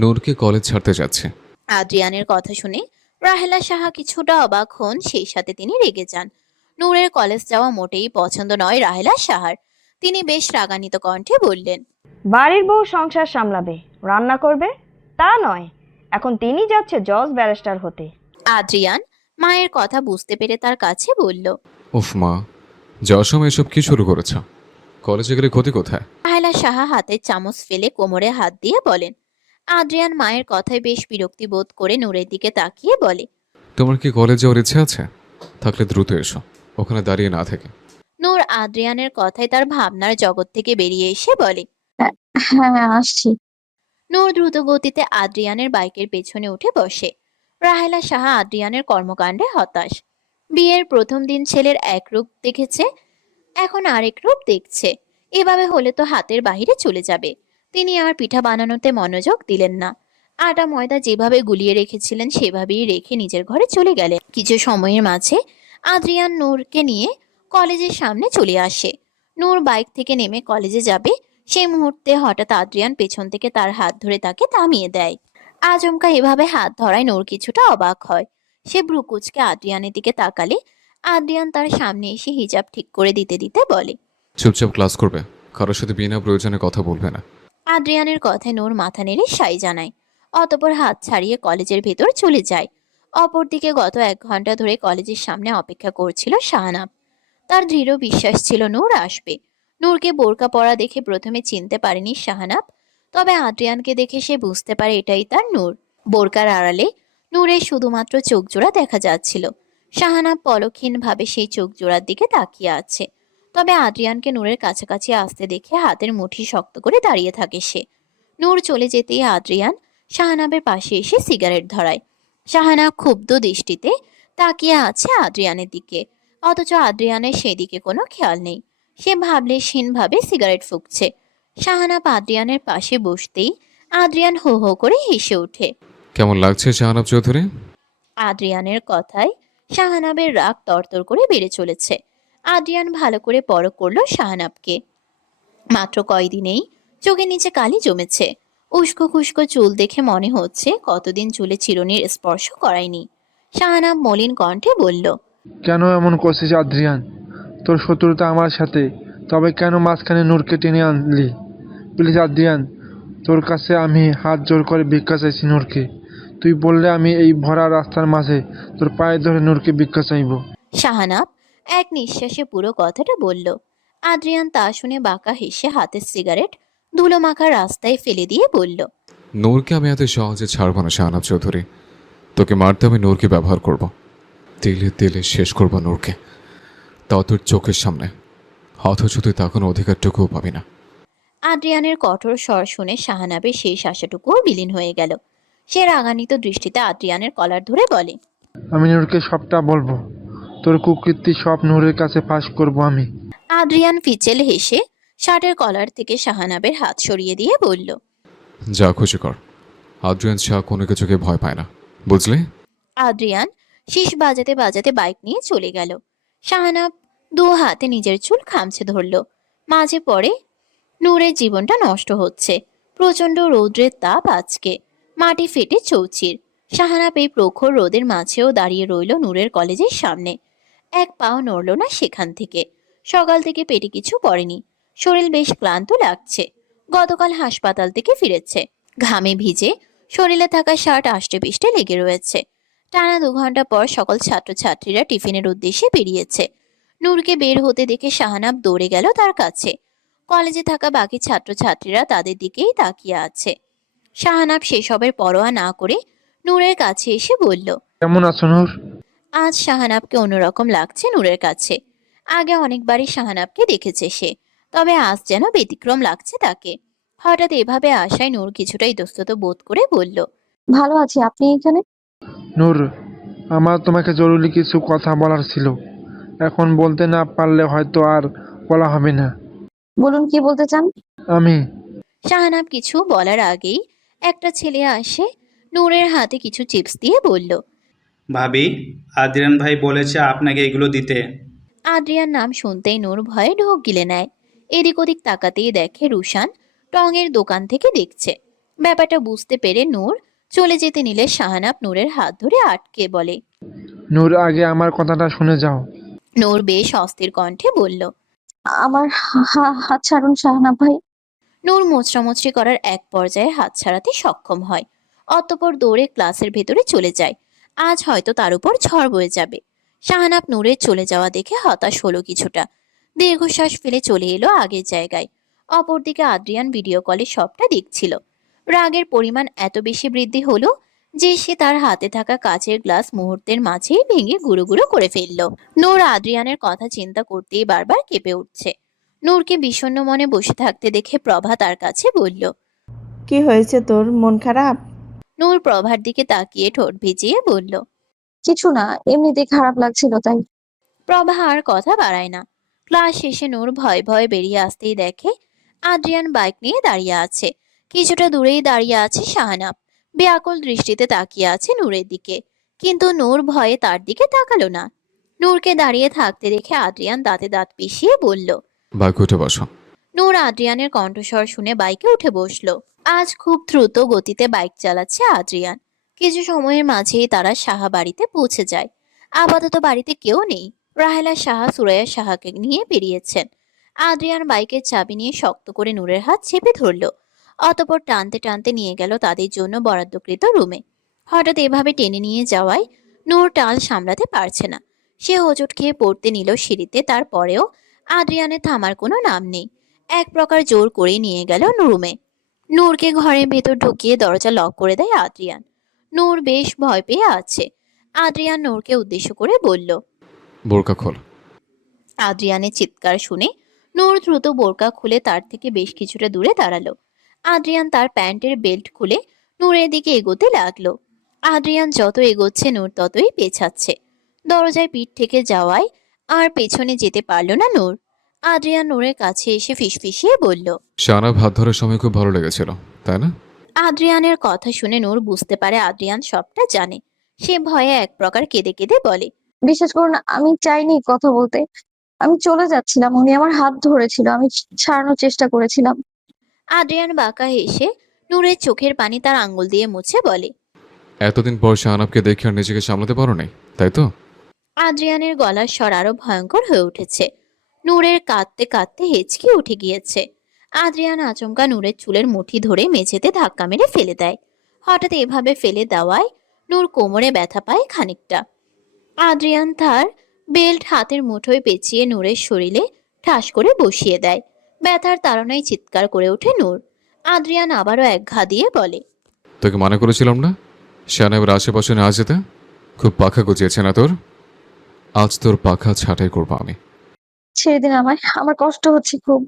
নূরকে কলেজ ছাড়তে যাচ্ছে। আদ্রিয়ানের কথা শুনে রাহেলা সাহা কিছুটা অবাক হন, সেই সাথে তিনি রেগে যান। নূরের কলেজ যাওয়া মোটেই পছন্দ নয় রাহেলা সাহার। তিনি বেশ রাগান্বিত কণ্ঠে বললেন, বাড়ির বউ সংসার সামলাবে, রান্না করবে, তা নয়। এখন তিনি যাচ্ছে জজ ব্যারিস্টার হতে। আদ্রিয়ান মায়ের কথা বুঝতে পেরে তার কাছে বলল, উফ মা, যাওয়ার সময় এসব কি শুরু করেছ? কলেজে গেলে ক্ষতি কোথায়? রাহেলা সাহা হাতের চামচ ফেলে কোমরে হাত দিয়ে বলেন। আদ্রিয়ান মায়ের কথায় বেশ বিরক্তি বোধ করে নূরের দিকে তাকিয়ে বলে, তোমার কি কলেজ যাওয়ার ইচ্ছে আছে? থাকলে দ্রুত এসো, ওখানে দাঁড়িয়ে না থেকে। নূর আদ্রিয়ানের কথায় তার ভাবনার জগৎ থেকে বেরিয়ে এসে বলে, হ্যাঁ, আসছি। নূর দ্রুত গতিতে আদ্রিয়ানের বাইকের পেছনে উঠে বসে। রাহেলা সাহা আদ্রিয়ানের কর্মকাণ্ডে হতাশ। বিয়ের প্রথম দিন ছেলের এক রূপ দেখেছে, এখন আরেক রূপ দেখছে। এভাবে হলে তো হাতের বাহিরে চলে যাবে। তিনি আর পিঠা বানানোতে মনোযোগ দিলেন না। আটা ময়দা যেভাবে গুলিয়ে রেখেছিলেন সেভাবেই রেখে নিজের ঘরে চলে গেলেন। কিছু সময়ের মাঝে আদ্রিয়ান নূরকে নিয়ে কলেজের সামনে চলে আসে। নূর বাইক থেকে নেমে কলেজে যাবে, সেই মুহূর্তে হঠাৎ আদ্রিয়ান পেছন থেকে তার হাত ধরে তাকে থামিয়ে দেয়। আচমকা এভাবে হাত ধরায় নূর কিছুটা অবাক হয়। সে ভ্রু কুঁচকে আদ্রিয়ানের দিকে তাকালে আদ্রিয়ান তার সামনে এসে হিজাব ঠিক করে দিতে দিতে বলে, চুপচাপ ক্লাস করবে, কারোর সাথে বিনা প্রয়োজনে কথা বলবে না। আদ্রিয়ানের কথায় নূর মাথা নেড়ে সাই জানায়। অতঃপর হাত ছাড়িয়ে কলেজের ভেতর চলে যায়। অপরদিকে গত 1 ঘন্টা ধরে কলেজের সামনে অপেক্ষা করছিল শাহানাব। তার দৃঢ় বিশ্বাস ছিল নূর আসবে। নূরকে বোরকা পরা দেখে প্রথমে চিনতে পারেনি শাহানাব, তবে আদ্রিয়ানকে দেখে সে বুঝতে পারে এটাই তার নূর। বোরকার আড়ালে নূরের শুধুমাত্র চোখ জোড়া দেখা যাচ্ছিল। শাহানাব পলকহীনভাবে সেই চোখ জোড়ার দিকে তাকিয়ে আছে। তবে আদ্রিয়ানকে নূরের কাছাকাছি আসতে দেখে হাতের মুঠি শক্ত করে দাঁড়িয়ে থাকে সে। নূর চলে যেতেই আদ্রিয়ান শাহানাবের পাশে এসে সিগারেট ধরায়। শাহানাব ক্ষুব্ধ দৃষ্টিতে তাকিয়ে আছে আদ্রিয়ানের দিকে, অথচ আদ্রিয়ানের সেদিকে কোনো খেয়াল নেই। সে ভাবলেশহীনভাবে সিগারেট ফুঁকছে। শাহানাব আদ্রিয়ানের পাশে বসতেই আদ্রিয়ান হো হো করে হেসে ওঠে। কেমন লাগছে শাহানাব চৌধুরী? আদ্রিয়ানের কথায় শাহানাবের রাগ তরতর করে বেড়ে চলেছে। আদ্রিয়ান ভালো করে পরখ করলো শাহানাবকে। মাত্র কয়দিনেই চোখের নিচে কালি জমেছে। উস্কো খুস্কো চুল দেখে মনে হচ্ছে কতদিন চুলে চিরুনির স্পর্শ করায়নি। শাহানাব মলিন কণ্ঠে বলল, কেন এমন করছিস আদ্রিয়ান? তোর শত্রুতা আমার সাথে, তবে কেন মাঝখানে নূরকে টেনে আনলি? প্লিজ আদ্রিয়ান, তোর কাছে আমি হাত জোর করে ভিক্ষা চাইছি নূরকে। তুই বললে আমি এই ভরা রাস্তার মাঝে তোর পায়ে ধরে নূরকে ভিক্ষা চাইব। শাহানাব এক নিঃশ্বাসে পুরো কথাটা বলল। আদ্রিয়ান তা শুনে বাঁকা হেসে হাতের সিগারেট ধুলো মাখা রাস্তায় ফেলে দিয়ে বলল, নূরকে আমি এত সহজে ছাড়বো না শাহানাব চৌধুরী। তোকে মারতে আমি নূরকে ব্যবহার করব। তেলে তেলে শেষ করবো নূরকে, তাও তোর চোখের সামনে। অথচ তুই তা কোনো অধিকারটুকুও পাবি না। আদ্রিয়ানের কঠোর স্বর শুনে শাহানাবের সেই আশাটুকুও বিলীন হয়ে গেল। সে রাগান্বিত দৃষ্টিতে আদ্রিয়ানের কলার ধরে বলে, আমি নূরকে সবটা বলবো। তোর কুকীর্তি সব নূরের কাছে ফাঁস করব আমি। আদ্রিয়ান ফিচেল হেসে শার্টের কলার থেকে শাহানাবের হাত সরিয়ে দিয়ে বলল, যা খুশি কর। আদ্রিয়ান শাহ কোনো কিছুকে ভয় পায় না, বুঝলি? আদ্রিয়ান শীষ বাজাতে বাজাতে বাইক নিয়ে চলে গেল। শাহানাব দু হাতে নিজের চুল খামছে ধরল। মাঝে পড়ে নূরের জীবনটা নষ্ট হচ্ছে। প্রচন্ড রৌদ্রের তাপ আজকে, মাটি ফেটে চৌচির। শাহানাব এই প্রখর রোদের মাঝেও দাঁড়িয়ে রইল নূরের কলেজের সামনে। এক পাও নড়ল না সেখান থেকে। সকাল থেকে পেটে কিছু পড়েনি, শরীর বেশ ক্লান্ত লাগছে। গতকাল হাসপাতাল থেকে ফিরেছে, ঘামে ভিজে শরীরে থাকা শার্ট আষ্টে পিষ্টে লেগে রয়েছে। টানা 2 ঘন্টা পর সকল ছাত্রছাত্রীরা টিফিনের উদ্দেশ্যে বেরিয়েছে। নূরকে বের হতে দেখে শাহানাব দৌড়ে গেল তার কাছে। কলেজে থাকা বাকি ছাত্রছাত্রীরা তাদের দিকেই তাকিয়ে আছে। শাহানাব সেসবের পরোয়া না করে নূরের কাছে এসে বলল, কেমন আছো নূর? আজ শাহানাবকে অন্যরকম লাগছে নূরের কাছে। আগে অনেকবারই শাহানাবকে দেখেছে সে, তবে আজ যেন ব্যতিক্রম লাগছে তাকে। হঠাৎ এভাবে আসায় নূর কিছুটা ইতস্তত বোধ করে বলল, ভালো আছি, আপনি এখানে? নূর, আমার তোমাকে জরুরি কিছু কথা বলার ছিল। এখন বলতে না পারলে হয়তো আর বলা হবে না। বলুন, কি বলতে চান? আমি শাহানাব কিছু বলার আগেই একটা ছেলে আসে নূরের হাতে কিছু চিপস দিয়ে বলল, ভাবি, আদ্রিয়ান ভাই বলেছে আপনাকে এগুলো দিতে। আদ্রিয়ার নাম শুনতেই নূর ভয়ে ঢোক গিলে নেয়। এদিক ওদিক তাকাতেই দেখে রুশান টঙের দোকান থেকে দেখছে। ব্যাপারটা বুঝতে পেরে নূর চলে যেতে নিলে শাহানাব নূরের হাত ধরে আটকে বলে, নূর, আগে আমার কথাটা শুনে যাও। নূর বেশ অস্থির কণ্ঠে বলল, আমার হাত ছাড়ুন শাহানাব ভাই। নূর মোচড়ামুচড়ি করার এক পর্যায়ে হাত ছাড়াতে সক্ষম হয়। অতঃপর দৌড়ে ক্লাসের ভেতরে চলে যায়। আজ হয়তো তার উপর ঝড় বয়ে যাবে। শাহানাব নূরের চলে যাওয়া দেখে হতাশ হলো কিছুটা। দীর্ঘশ্বাস ফেলে চলে এলো আগের জায়গায়। অপরদিকে আদ্রিয়ান ভিডিও কলে সবটা দেখছিল। রাগের পরিমাণ এত বেশি বৃদ্ধি হলো যে সে তার হাতে থাকা কাচের গ্লাস মুহূর্তের মাঝেই ভেঙে গুঁড়ো গুঁড়ো করে ফেলল। নূর আদ্রিয়ানের কথা চিন্তা করতেই বারবার কেঁপে উঠছে। নূরকে বিষণ্ণ মনে বসে থাকতে দেখে প্রভা তার কাছে বলল, কি হয়েছে তোর, মন খারাপ? নূর প্রভার দিকে তাকিয়ে ঠোঁট ভিজিয়ে বলল, কিছু না, এমনিতেই খারাপ লাগছিল তাই। প্রভা আর কথা বাড়ায় না। ক্লাস শেষে নূর ভয়ে ভয়ে বেরিয়ে আসতেই দেখে আদ্রিয়ান বাইক নিয়ে দাঁড়িয়ে আছে। কিছুটা দূরেই দাঁড়িয়ে আছে শাহানাব, ব্যাকুল দৃষ্টিতে তাকিয়ে আছে নূরের দিকে। কিন্তু নূর ভয়ে তার দিকে তাকালো না। নূরকে দাঁড়িয়ে থাকতে দেখে আদ্রিয়ান দাঁতে দাঁত পিষিয়ে বলল, বাইক উঠে বসো। নূর আদ্রিয়ানের কণ্ঠস্বর শুনে বাইকে উঠে বসলো। আজ খুব দ্রুত গতিতে বাইক চালাচ্ছে আদ্রিয়ান। কিছু সময়ের মাঝেই তারা সাহা বাড়িতে পৌঁছে যায়। আপাতত বাড়িতে কেউ নেই। রাহেলা সাহা সুরাইয়া সাহাকে নিয়ে বেরিয়েছেন। আদ্রিয়ান বাইকের চাবি নিয়ে শক্ত করে নূরের হাত চেপে ধরলো। অতঃপর টানতে টানতে নিয়ে গেল তাদের জন্য বরাদ্দকৃত রুমে। হঠাৎ এভাবে টেনে নিয়ে যাওয়ায় নূর টাল সামলাতে পারছে না। সে হোঁচট খেয়ে পড়তে নিল সিঁড়িতে। তারপরেও আদ্রিয়ানের থামার কোনো নাম নেই। এক প্রকার জোর করে নিয়ে গেল রুমে। নূরকে ঘরের ভেতর ঢুকিয়ে দরজা লক করে দেয় আদ্রিয়ান। নূর বেশ ভয় পেয়ে আছে। আদ্রিয়ান নূরকে উদ্দেশ্য করে বলল, বোরকা খোল। আদ্রিয়ানের চিৎকার শুনে নূর দ্রুত বোরকা খুলে তার থেকে বেশ কিছুটা দূরে দাঁড়ালো। আদ্রিয়ান তার প্যান্টের বেল্ট খুলে নূরের দিকে এগোতে লাগলো। আদ্রিয়ান যত এগোচ্ছে নূর ততই পেছাচ্ছে। দরজায় পিঠ থেকে যাওয়ায় আর পেছনে যেতে পারল না নূর। আদ্রিয়ান নূরের কাছে এসে ফিসফিসিয়ে বলল। শাহানাব হাত ধরার সময় খুব ভালো লেগেছিল, তাই না? আদ্রিয়ানের কথা শুনে নূর বুঝতে পারে আদ্রিয়ান সবটা জানে। সে ভয়ে এক প্রকার কেঁদে কেঁদে বলে। বিশ্বাস করুন, আমি চাইনি কথা বলতে। আমি চলে যাচ্ছিলাম, উনি আমার হাত ধরেছিল, আমি ছাড়ানোর চেষ্টা করেছিলাম। আদ্রিয়ান বাঁকা হেসে নূরের চোখের পানি তার আঙ্গুল দিয়ে মুছে বলে। এতদিন পর শাহানাবকে দেখে আর নিজেকে সামলাতে পারো নাই, তাই তো? আদ্রিয়ানের গলার স্বর আরো ভয়ঙ্কর হয়ে উঠেছে। নূরের কাঁদতে কাঁদতে হেঁচকি উঠে গিয়েছে। আদ্রিয়ান আচমকা নূরের চুলের মুঠি ধরে মেঝেতে ধাক্কা মেরে ফেলে দেয়। হঠাৎ এভাবে ফেলে দেওয়ায় নূর কোমরে ব্যথা পায় খানিকটা। আদ্রিয়ান তার বেল্ট হাতের মুঠোয় পেঁচিয়ে নূরের শরীরে ঠাস করে বসিয়ে দেয়। ব্যথার তাড়নায় চিৎকার করে ওঠে নূর। আদ্রিয়ান আবারও এক ঘা দিয়ে বলে। তোকে মানা করেছিলাম না শাহানাবের আশেপাশে না যেতে? খুব পাখা গজিয়েছে না তোর? আজ তোর পাখা ছাঁটাই করবো আমি। ছেড়ে দিন আমায়, আমার কষ্ট হচ্ছে খুব।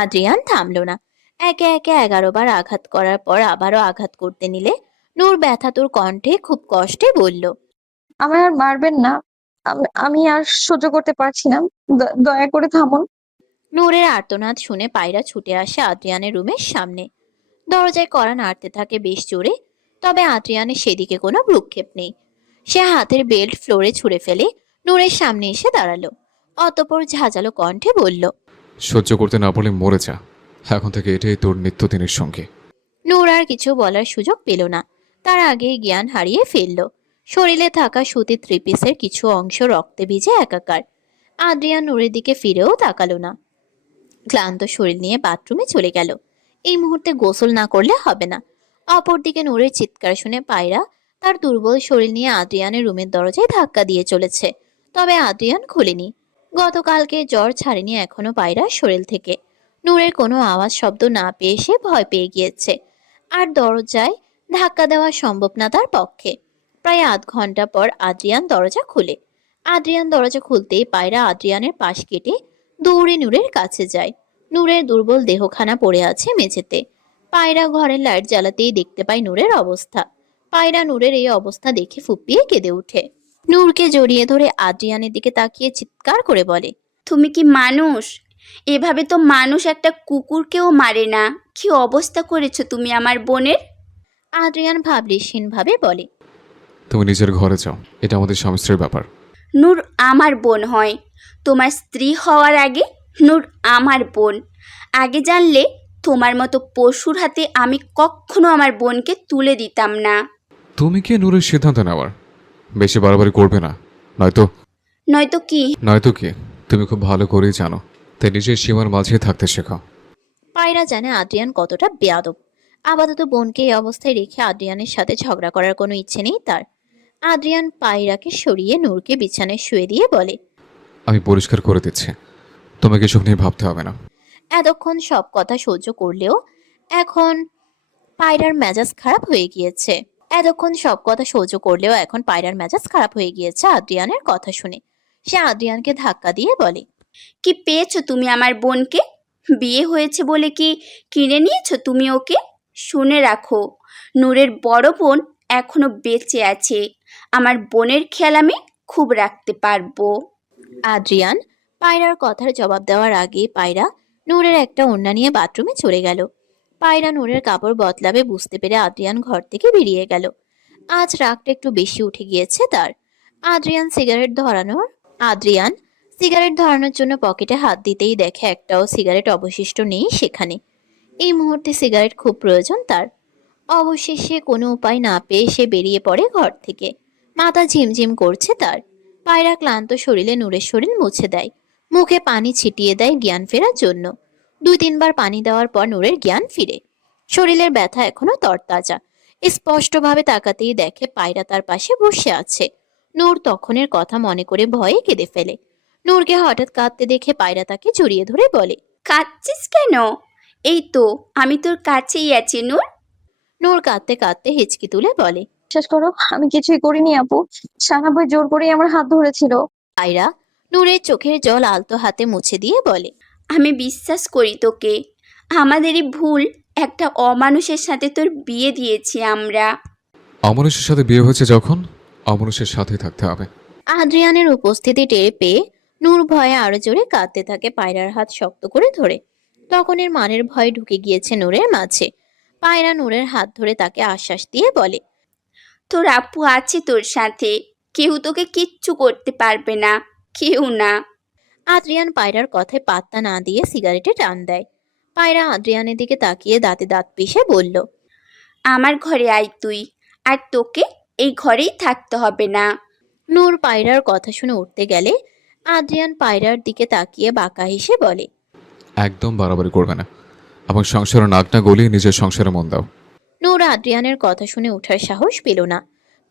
আদ্রিয়ান থামল না। একে একে 11 বার আঘাত করার পর আবারও আঘাত করতে নিলে নূর ব্যথাতুর কণ্ঠে খুব কষ্টে বলল। আমায় আর মারবেন না, আমি আর সহ্য করতে পারছি না, দয়া করে থামুন। নূরের আর্তনাদ শুনে পায়রা ছুটে আসে আদ্রিয়ানের রুমের সামনে। দরজায় কড়া নাড়তে থাকে বেশ জোরে, তবে আদ্রিয়ানের সেদিকে কোনো ভ্রুক্ষেপ নেই। সে হাতের বেল্ট ফ্লোরে ছুঁড়ে ফেলে নূরের সামনে এসে দাঁড়ালো। অতঃপর ঝাঁঝালো কণ্ঠে বলল। সহ্য করতে না পারলে মরে যা, এখন থেকে এটাই তোর নিত্যদিনের সঙ্গী। নূর আর কিছু বলার সুযোগ পেল না, তার আগেই জ্ঞান হারিয়ে ফেলল। শরীরে থাকা সুতির থ্রি পিসের কিছু অংশ রক্তে ভিজে একাকার। আদ্রিয়ান নূরের দিকে ফিরেও তাকালো না। ক্লান্ত শরীর নিয়ে বাথরুমে চলে গেল। এই মুহূর্তে গোসল না করলে হবে না। অপরদিকে নূরের চিৎকার শুনে পায়রা তার দুর্বল শরীর নিয়ে আদ্রিয়ানের রুমের দরজায় ধাক্কা দিয়ে চলেছে, তবে আদ্রিয়ান খুলেনি। গতকালকে জ্বর ছাড়েনি এখনো পায়রার শরীর থেকে। নূরের কোনো আওয়াজ শব্দ না পেয়ে সে ভয় পেয়ে গিয়েছে। আর দরজায় ধাক্কা দেওয়া সম্ভব না তার পক্ষে। প্রায় আধ ঘন্টা পর আদ্রিয়ান দরজা খুলে। আদ্রিয়ান দরজা খুলতেই পায়রা আদ্রিয়ানের পাশ কেটে দৌড়ে নূরের কাছে যায়। নূরের দুর্বল দেহখানা পড়ে আছে মেঝেতে। পায়রা ঘরের লাইট জ্বালাতেই দেখতে পায় নূরের অবস্থা। পায়রা নূরের এই অবস্থা দেখে ফুপিয়ে কেঁদে ওঠে। নূরকে জড়িয়ে ধরে আদ্রিয়ানের দিকে তাকিয়ে চিৎকার করে বলে। তুমি কি মানুষ? এভাবে তো মানুষ একটা কুকুরকেও মারে না। কি অবস্থা করেছো তুমি আমার বোনের? আদ্রিয়ান ভাবলেশহীন ভাবে বলে। তুমি নিজের ঘরে যাও, এটা আমাদের স্বামী স্ত্রীর ব্যাপার। নূর আমার বোন হয়। তোমার স্ত্রী হওয়ার আগে নূর আমার বোন। আগে জানলে তোমার মতো পশুর হাতে আমি কখনো আমার বোনকে তুলে দিতাম না। তুমি কি নূরের সিদ্ধান্ত নেওয়ার? বেশি বাড়াবাড়ি করবে না, নয়তো। নয়তো কি? নয়তো কি? তুমি খুব ভালো করেই জানো, তাই নিজের সীমার মাঝে থাকতে শেখো। পায়রা জানে আদ্রিয়ান কতটা বেয়াদব। আপাতত বোনকে এই অবস্থায় রেখে আদ্রিয়ানের সাথে ঝগড়া করার কোনো ইচ্ছে নেই তার। আদ্রিয়ান পায়রাকে সরিয়ে নূরকে বিছানায় শুয়ে দিয়ে বলে। আমি পরিষ্কার করে দিচ্ছি, তোমাকে এসব নিয়ে ভাবতে হবে না। এতক্ষণ সব কথা সহ্য করলেও এখন পায়রার মেজাজ খারাপ হয়ে গিয়েছে। এখন পায়রার মেজাজ খারাপ হয়ে গিয়েছে আদ্রিয়ানের কথা শুনে। সে আদ্রিয়ানকে ধাক্কা দিয়ে বলে। কি পেয়েছো তুমি আমার বোনকে? বিয়ে হয়েছে বলে কি কিনে নিয়েছো তুমি ওকে? শুনে রাখো, নূরের বড় বোন এখনো বেঁচে আছে। আমার বোনের খেয়াল আমি খুব রাখতে পারবো। আদ্রিয়ান পায়রার কথার জবাব দেওয়ার আগে পায়রা নূরের একটা ওড়না নিয়ে বাথরুমে চলে গেল। পায়রা নূরের কাপড় বদলাবে বুঝতে পেরে আদ্রিয়ান ঘর থেকে বেরিয়ে গেল। আজ রাগটা একটু বেশি উঠে গিয়েছে তার। আদ্রিয়ান সিগারেট ধরানোর জন্য পকেটে হাত দিতেই দেখে একটাও সিগারেট অবশিষ্ট নেই সেখানে। এই মুহূর্তে সিগারেট খুব প্রয়োজন তার। অবশেষে কোনো উপায় না পেয়ে সে বেরিয়ে পড়ে ঘর থেকে। মাথা ঝিমঝিম করছে তার। পায়রা ক্লান্ত শরীরে নূরের শরীর মুছে দেয়, মুখে পানি ছিটিয়ে দেয় জ্ঞান ফেরার জন্য। 2-3 বার পানি দেওয়ার পর নূরের জ্ঞান ফিরে। শরীরের ব্যথা এখনো তরতাজা। স্পষ্টভাবে তাকাতেই দেখে পায়রা তার পাশে বসে আছে। নূর তখনের কথা মনে করে ভয়ে কেঁদে ফেলে। নূরকে হঠাৎ কাঁদতে দেখে পায়রা তাকে জড়িয়ে ধরে বলে। কাঁদছিস কেন? এই তো আমি তোর কাছেই আছি নূর। নূর কাঁদতে কাঁদতে হেঁচকি তুলে বলে। বিশ্বাস করো, আমি কিছুই করিনি আপু। শাহানাব ভাই জোর করেই আমার হাত ধরেছিল। পায়রা নূরের চোখের জল আলতো হাতে মুছে দিয়ে বলে। আমি বিশ্বাস করি তোকে। আমাদেরই ভুল, একটা অমানুষের সাথে তোর বিয়ে দিয়েছি আমরা। অমানুষের সাথে বিয়ে হয়েছে যখন অমানুষের সাথে থাকতে হবে। আদ্রিয়ানের উপস্থিতি টের পেয়ে নূর ভয়ে আরো জোরে কাঁদতে থাকে, পায়রার হাত শক্ত করে ধরে। তখন এর মানের ভয় ঢুকে গিয়েছে নূরের মাঝে। পায়রা নূরের হাত ধরে তাকে আশ্বাস দিয়ে বলে, তোর আপু আছে তোর সাথে, কেউ তোকে কিচ্ছু করতে পারবে না, কেউ না। আদ্রিয়ান পায়রার কথায় পাত্তা না দিয়ে সিগারেটে টান দেয়। পায়রা আদ্রিয়ানের দিকে তাকিয়ে দাঁতে দাঁত পিষে বলল, আমার ঘরে আয় তুই, আর তোকে এই ঘরেই থাকতে হবে না। নূর পায়রার কথা শুনে উঠতে গেলে আদ্রিয়ান পায়রার দিকে তাকিয়ে বাঁকা হেসে বলে, একদম বাড়াবাড়ি করবে না, আমার সংসারে নাক না গলিয়ে নিজের সংসারে মন দাও। নূর আদ্রিয়ানের কথা শুনে ওঠার সাহস পেল না।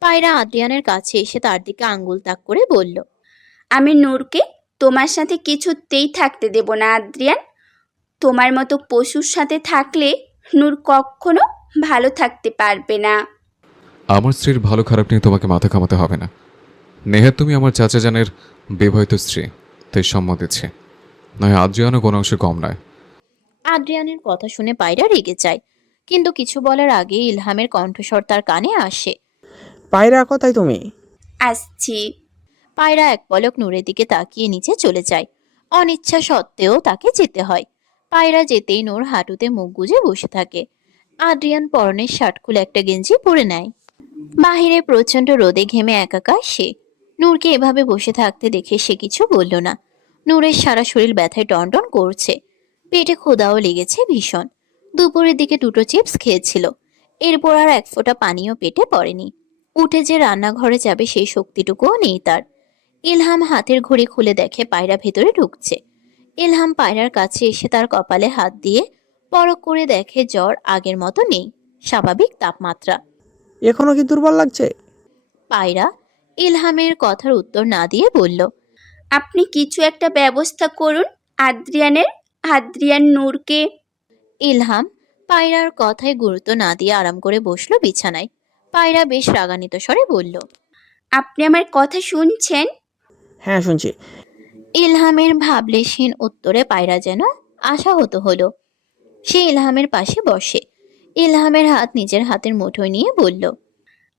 পায়রা আদ্রিয়ানের কাছে এসে তার দিকে আঙ্গুল তাক করে বলল, আমি নূরকে তোমার সাথে কিছুতেই থাকতে দেব না আদ্রিয়ান। তোমার মতো পশুর সাথে থাকলে নূর কখনো ভালো থাকতে পারবে না। আমার স্ত্রীর ভালো খারাপ নিয়ে তোমাকে মাথা ঘামাতে হবে না। নেহাত তুমি আমার চাচা জানের বিবাহিত স্ত্রী, তাই সম্মত দিচ্ছে, নয় আদ্রিয়ানও কোনো অংশে কম নয়। আদ্রিয়ানের কথা শুনে পায়রা রেগে যায়, কিন্তু কিছু বলার আগে ইলহামের কণ্ঠস্বর তার কানে আসে। পায়রা, কোথায় তুমি? আসছি। পায়রা এক পলক নূরের দিকে তাকিয়ে নিচে চলে যায়। অনিচ্ছা সত্ত্বেও তাকে যেতে হয়। পায়রা যেতেই নূর হাঁটুতে মুখ গুজে বসে থাকে। আদ্রিয়ান পরনের শার্ট খুলে একটা গেঞ্জি পরে নেয়। বাহিরে প্রচন্ড রোদে ঘেমে একাকার সে। নূরকে এভাবে বসে থাকতে দেখে সে কিছু বলল না। নূরের সারা শরীর ব্যথায় টনটন করছে, পেটে ক্ষুধাও লেগেছে ভীষণ। দুপুরের দিকে 2টো চিপস খেয়েছিল, এরপর আর এক ফোঁটা পানিও পেটে পড়েনি। উঠে যে রান্নাঘরে যাবে সেই শক্তিটুকুও নেই তার। ইলহাম হাতের ঘড়ি খুলে দেখে পায়রা ভেতরে ঢুকছে। ইলহাম পায়রার কাছে এসে তার কপালে হাত দিয়ে পরখ করে দেখে জ্বর আগের মতো নেই, স্বাভাবিক তাপমাত্রা। এখনো কি দুর্বল লাগছে? পায়রা ইলহামের কথার উত্তর না দিয়ে বলল, আপনি কিছু একটা ব্যবস্থা করুন আদ্রিয়ানের। আদ্রিয়ান নূরকে। ইলহাম পায়রার কথায় গুরুত্ব না দিয়ে আরাম করে বসলো বিছানায়। পায়রা বেশ রাগান্বিত স্বরে বলল, আপনি আমার কথা শুনছেন? হ্যাঁ, শুনছি। ইলহামের ভাবলেশহীন উত্তরে পায়রা যেন আশাহত হলো। সে ইলহামের পাশে বসে ইলহামের হাত নিজের হাতের মুঠোয় নিয়ে বলল,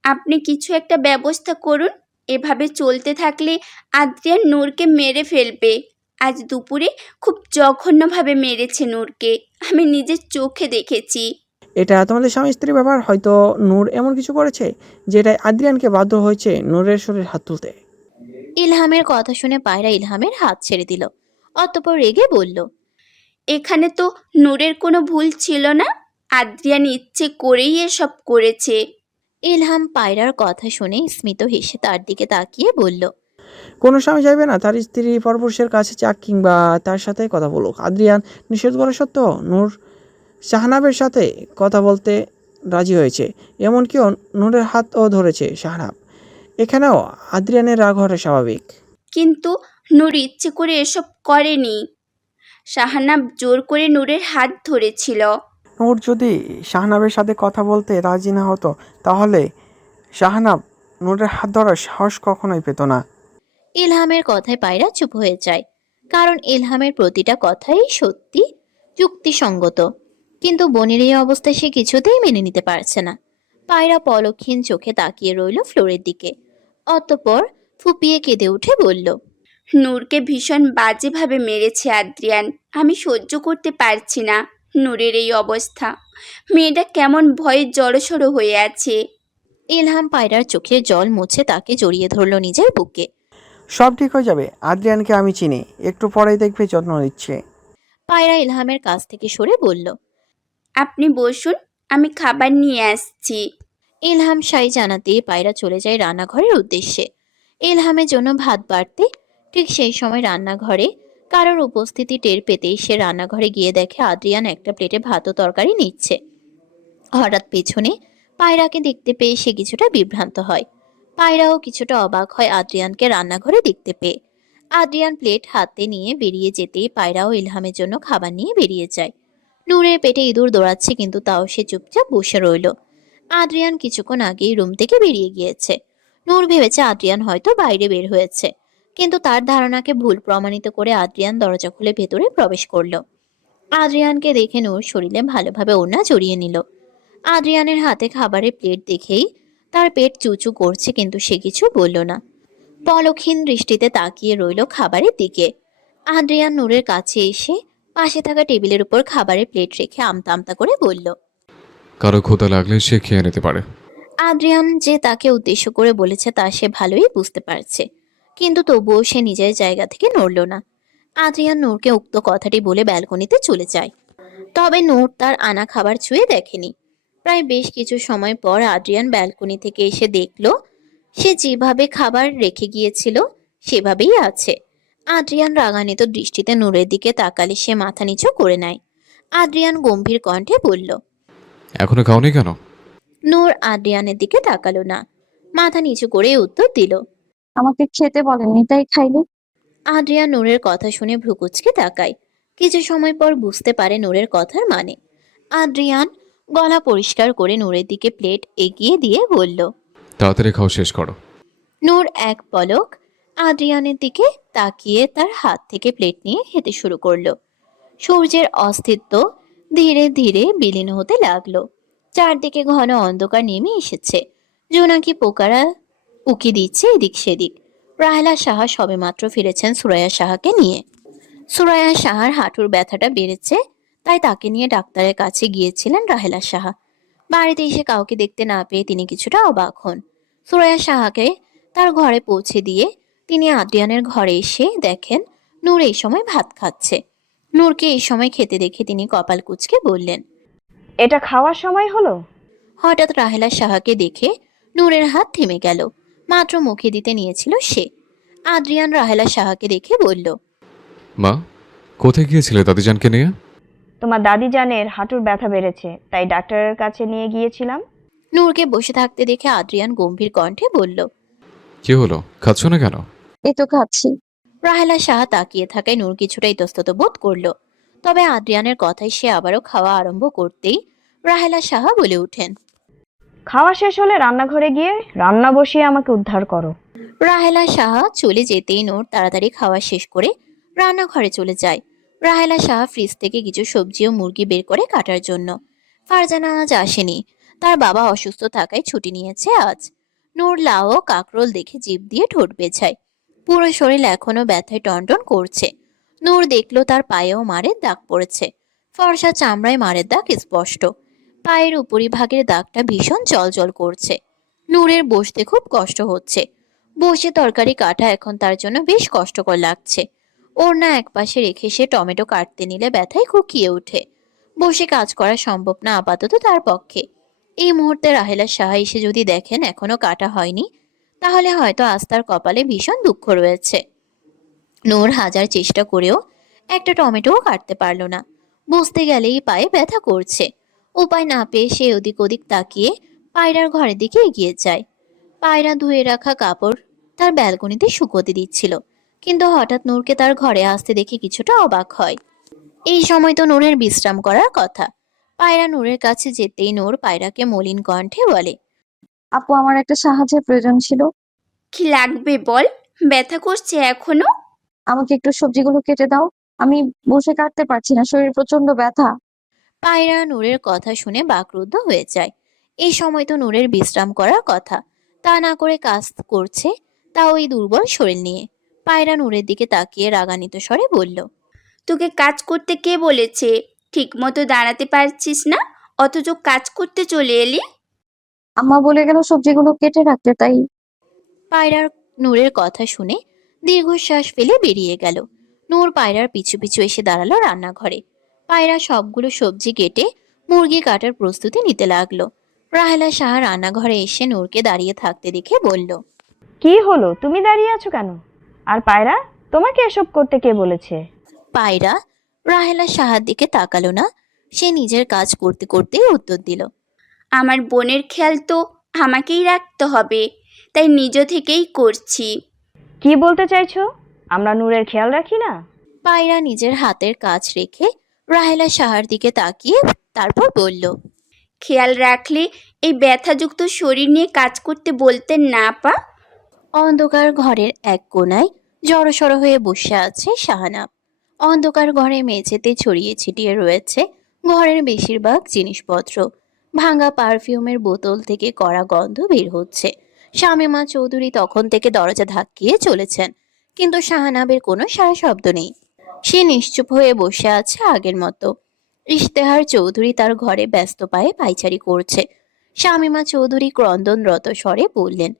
আপনি কিছু একটা ব্যবস্থা করুন। এভাবে চলতে থাকলে আদ্রিয়ান নূরকে মেরে ফেলবে। আজ দুপুরে খুব জঘন্যভাবে মেরেছে নূরকে, আমি নিজের চোখে দেখেছি। এটা তোমাদের স্বামী স্ত্রী ব্যাপার, হয়তো নূর এমন কিছু করেছে যেটাই আদ্রিয়ানকে বাধ্য হয়েছে নূরের শরীর হাত তুলতে। ইলহামের কথা শুনে পায়রা ইলহামের হাত ছেড়ে দিল। অতঃপর রেগে বলল, এখানে তো নূরের কোনো ভুল ছিল না, আদ্রিয়ান ইচ্ছে করেই এসব করেছে। ইলহাম পায়রার কথা শুনে স্মিত হেসে তার দিকে তাকিয়ে বলল, কোনো স্বামী চাইবে না তার স্ত্রী পরপুরুষের কাছে যাক কিংবা তার সাথে কথা বলুক। আদ্রিয়ান নিষেধ করা সত্ত্বেও নূর শাহনাবের সাথে কথা বলতে রাজি হয়েছে, এমনকি নূরের হাতও ধরেছে শাহনাব। এখানেও আদ্রিয়ানের রাগ হওয়াটা স্বাভাবিক। কিন্তু নূর ইচ্ছে করে এসব করেনি। শাহানাব জোর করে নূরের হাত ধরেছিল। নূর যদি শাহনাবের সাথে কথা বলতে রাজি না হতো তাহলে শাহনাব নূরের হাত ধরার সাহস কখনোই পেত না। ইলহামের কথায় পায়রা চুপ হয়ে যায়, কারণ ইলহামের প্রতিটা কথাই সত্যি যুক্তিসঙ্গত। কিন্তু বোনের এই অবস্থায় সে কিছুতেই মেনে নিতে পারছে না। পায়রা পলকহীন চোখে তাকিয়ে রইল ফ্লোরের দিকে। অতঃপর ফুপিয়ে কেঁদে উঠে বলল, নূরকে ভীষণ বাজেভাবে মেরেছে আদ্রিয়ান। আমি সহ্য করতে পারছি না নূরের এই অবস্থা। মেয়েটা কেমন ভয়ে জড়সড় হয়ে আছে। ইলহাম পায়রার চোখের জল মুছে তাকে জড়িয়ে ধরল নিজের বুকে। সব ঠিক হয়ে যাবে, আদ্রিয়ানকে আমি চিনি, একটু পরেই দেখবে যত্ন নিচ্ছে। পায়রা ইলহামের কাছ থেকে সরে বলল, আপনি বসুন, আমি খাবার নিয়ে আসছি। ইলহাম সাই জানাতে পায়রা চলে যায় রান্নাঘরের উদ্দেশ্যে ইলহামের জন্য ভাত বাড়তে। ঠিক সেই সময় রান্নাঘরে কারোর উপস্থিতি টের পেতেই সে রান্নাঘরে গিয়ে দেখে আদ্রিয়ান একটা প্লেটে ভাত ও তরকারি নিচ্ছে। হঠাৎ পেছনে পায়রাকে দেখতে পেয়ে সে কিছুটা বিভ্রান্ত হয়। পায়রাও কিছুটা অবাক হয় আদ্রিয়ানকে রান্নাঘরে দেখতে পেয়ে। আদ্রিয়ান প্লেট হাতে নিয়ে বেরিয়ে যেতেই পায়রাও ইলহামের জন্য খাবার নিয়ে বেরিয়ে যায়। নূরের পেটে ইঁদুর দৌড়াচ্ছে, কিন্তু তাও সে চুপচাপ বসে রইল। আদ্রিয়ান কিছুক্ষণ আগেই রুম থেকে বেরিয়ে গিয়েছে। নূর ভেবেছে আদ্রিয়ান হয়তো বাইরে বের হয়েছে, কিন্তু তার ধারণাকে ভুল প্রমাণিত করে আদ্রিয়ান দরজা খুলে ভেতরে প্রবেশ করলো। আদ্রিয়ানকে দেখে নূর শরীরে ভালোভাবে ওড়না জড়িয়ে নিল। আদ্রিয়ানের হাতে খাবারের প্লেট দেখেই তার পেট চুচু করছে কিন্তু সে কিছু বলল না। পলকহীন দৃষ্টিতে তাকিয়ে রইল খাবারের দিকে। আদ্রিয়ান নূরের কাছে এসে পাশে থাকা টেবিলের উপর খাবারের প্লেট রেখে আমতা আমতা করে বলল। কারো ক্ষুধা লাগলে সে খেয়ে নিতে পারে। আদ্রিয়ান যে তাকে উদ্দেশ্য করে বলেছে তা সে ভালোই বুঝতে পারছে, কিন্তু তবুও সে নিজের জায়গা থেকে নড়ল না। আদ্রিয়ান নূরকে উক্ত কথাটি বলে ব্যালকনিতে চলে যায়। তবে নূর তার আনা খাবার ছুঁয়ে দেখেনি। প্রায় বেশ কিছু সময় পর আদ্রিয়ান ব্যালকনি থেকে এসে দেখল সে যেভাবে খাবার রেখে গিয়েছিল সেভাবেই আছে। আদ্রিয়ান রাগান্বিত দৃষ্টিতে নূরের দিকে তাকালে সে মাথা নিচু করে নেয়। আদ্রিয়ান গম্ভীর কণ্ঠে বলল। এখনো খাওনি কেন? নূর আদ্রিয়ানের দিকে তাকালো না, মাথা নিচু করে উত্তর দিল। আমাকে খেতে বলেননি তাই খাইনি। আদ্রিয়ান নূরের কথা শুনে ভ্রুকুচকে তাকায়। কিছু সময় পর বুঝতে পারে নূরের কথার মানে। আদ্রিয়ান গলা পরিষ্কার করে নূরের দিকে প্লেট এগিয়ে দিয়ে বলল। তাড়াতাড়ি খাওয়া শেষ করো। নূর এক পলক আদ্রিয়ানের দিকে তাকিয়ে তার হাত থেকে প্লেট নিয়ে খেতে শুরু করলো। সূর্যের অস্তিত্ব ধীরে ধীরে বিলীন হতে লাগলো। চারদিকে ঘন অন্ধকার নেমে এসেছে। জোনাকি পোকারা উকি দিচ্ছে এদিক সেদিক। রাহেলা সাহা সবেমাত্র ফিরেছেন সুরাইয়া সাহাকে নিয়ে। সুরাইয়া সাহার হাঁটুর ব্যথাটা বেড়েছে, তাই তাকে নিয়ে ডাক্তারের কাছে গিয়েছিলেন রাহেলা সাহা। বাড়িতে এসে কাউকে দেখতে না পেয়ে তিনি কিছুটা অবাক হন। সুরাইয়া সাহাকে তার ঘরে পৌঁছে দিয়ে তিনি আদ্রিয়ানের ঘরে এসে দেখেন নূর এই সময় ভাত খাচ্ছে। নূরকে এই সময় খেতে দেখে তিনি কপাল কুঁচকে বললেন। এটা খাওয়ার সময় হলো? হঠাৎ রাহেলা সাহাকে দেখে নূরের হাত থেমে গেল। মাত্র মুখে দিতে নিয়েছিল সে। আদ্রিয়ান রাহেলা সাহাকে দেখে বলল। মা, কোথায় গিয়েছিলে দাদিজানকে নিয়ে? তোমার দাদি জানের হাঁটুর ব্যথা বেড়েছে, তাই ডাক্তারের কাছে নিয়ে গিয়েছিলাম। নূরকে বসে থাকতে দেখে আদ্রিয়ান গম্ভীর কণ্ঠে বলল। কি হলো, খাচ্ছ না কেন? এই তো খাচ্ছি। রাহেলা সাহা তাকিয়ে থাকায় নূর কিছুটা ইতস্তত বোধ করলো। তবে আদ্রিয়ানের কথায় সে আবারও খাওয়া আরম্ভ করতেই রাহেলা সাহা বলে উঠেন। খাওয়া শেষ হলে রান্নাঘরে গিয়ে রান্না বসিয়ে আমাকে উদ্ধার করো। রাহেলা সাহা চলে যেতেই নূর তাড়াতাড়ি খাওয়া শেষ করে রান্নাঘরে চলে যায়। রাহেলা সাহা ফ্রিজ থেকে কিছু সবজি ও মুরগি বের করে কাটার জন্য। ফারজানা আজ আসেনি, তার বাবা অসুস্থ থাকায় ছুটি নিয়েছে আজ। নূর লাউ ও কাকরোল দেখে জিভ দিয়ে ঠোঁট বেছায়। পুরো শরীর এখনো ব্যথায় টনটন করছে। নূর দেখলো তার পায়েও মারের দাগ পড়েছে। ফর্সা চামড়ায় মারের দাগ স্পষ্ট। পায়ের উপরিভাগের দাগটা ভীষণ জলজল করছে। নূরের বসতে খুব কষ্ট হচ্ছে। বসে তরকারি কাটা এখন তার জন্য বেশ কষ্টকর লাগছে। ওড়না একপাশে রেখে সে টমেটো কাটতে নিলে ব্যথায় কুকিয়ে ওঠে। বসে কাজ করা সম্ভব না আপাতত তার পক্ষে। এই মুহূর্তে রাহেলা সাহা এসে যদি দেখেন এখনো কাটা হয়নি, তাহলে হয়তো আজ তার কপালে ভীষণ দুঃখ রয়েছে। নূর হাজার চেষ্টা করেও একটা টমেটোও কাটতে পারল না। বুঝতে গেলেই পায়ে ব্যথা করছে। উপায় না পেয়ে সে ওদিক ওদিক তাকিয়ে পায়রার ঘরের দিকে এগিয়ে যায়। পায়রা ধুয়ে রাখা কাপড় তার ব্যালকনিতে শুকোতে দিচ্ছিল, কিন্তু হঠাৎ নূরকে তার ঘরে আসতে দেখে কিছুটা অবাক হয়। এই সময় তো নূরের বিশ্রাম করার কথা। পায়রা নূরের কাছে যেতেই নূর পায়রাকে মলিন কণ্ঠে বলে। আপু, আমার একটা সাহায্যের প্রয়োজন ছিল। কি লাগবে বল, ব্যথা করছে এখনো? আমাকে একটু সবজিগুলো কেটে দাও। আমি বসে কাটতে পারছি না, শরীর প্রচন্ড ব্যথা। পায়রা নূরের কথা শুনে বাকরুদ্ধ হয়ে যায়। এই সময় তো নূরের বিশ্রাম করার কথা, তা না করে কাজ করছে, তা ওই দুর্বল শরীর নিয়ে। পায়রা নূরের দিকে তাকিয়ে রাগান্বিত স্বরে বলল। তোকে কাজ করতে কে বলেছে? ঠিক মতো দাঁড়াতে পারছিস না, অথচ কাজ করতে চলে এলি। আম্মা বলে গেল সবজিগুলো কেটে রাখতে, তাই। পায়রার নূরের কথা শুনে দীর্ঘশ্বাস ফেলে বেরিয়ে গেল। নূর পায়রার পিছু পিছু এসে দাঁড়ালো রান্নাঘরে। পায়রা সবগুলো সবজি কেটে মুরগি কাটার প্রস্তুতি নিতে লাগলো। রাহেলা সাহা রান্নাঘরে এসে নূরকে দাঁড়িয়ে থাকতে দেখে বলল। কি হলো, তুমি দাঁড়িয়ে আছো কেন? আর পায়রা, তোমাকে এসব করতে কে বলেছে? পায়রা রাহেলা সাহার দিকে তাকালো না। সে নিজের কাজ করতে করতেই উত্তর দিল। আমার বোনের খেয়াল তো আমাকেই রাখতে হবে, তাই নিজ থেকেই করছি। কি বলতে চাইছো? আমরা নূরের খেয়াল রাখি না? পায়রা নিজের হাতের কাজ রেখে রাহেলা সাহার দিকে তাকিয়ে তারপর বলল। খেয়াল রাখলে এই ব্যথাযুক্ত শরীর নিয়ে কাজ করতে বলতেন না আপা? অন্ধকার ঘরের এক কোণায় জড়সড় হয়ে বসে আছে শাহানা। অন্ধকার ঘরে মেঝেতে ছড়িয়ে ছিটিয়ে রয়েছে ঘরের বেশিরভাগ জিনিসপত্র। ভাঙা পারফিউমের বোতল থেকে কড়া গন্ধ বের হচ্ছে। শামীমা চৌধুরী তখন থেকে দরজা ধাক্কিয়ে চলেছেন, কিন্তু শাহনাবের কোনো সাড়া শব্দ নেই। সে নিশ্চুপ হয়ে বসে আছে আগের মতো। ইশতেহার চৌধুরী তার ঘরে ব্যস্ত পায়ে পায়চারি করছে। শামীমা চৌধুরী ক্রন্দনরত স্বরে বললেন,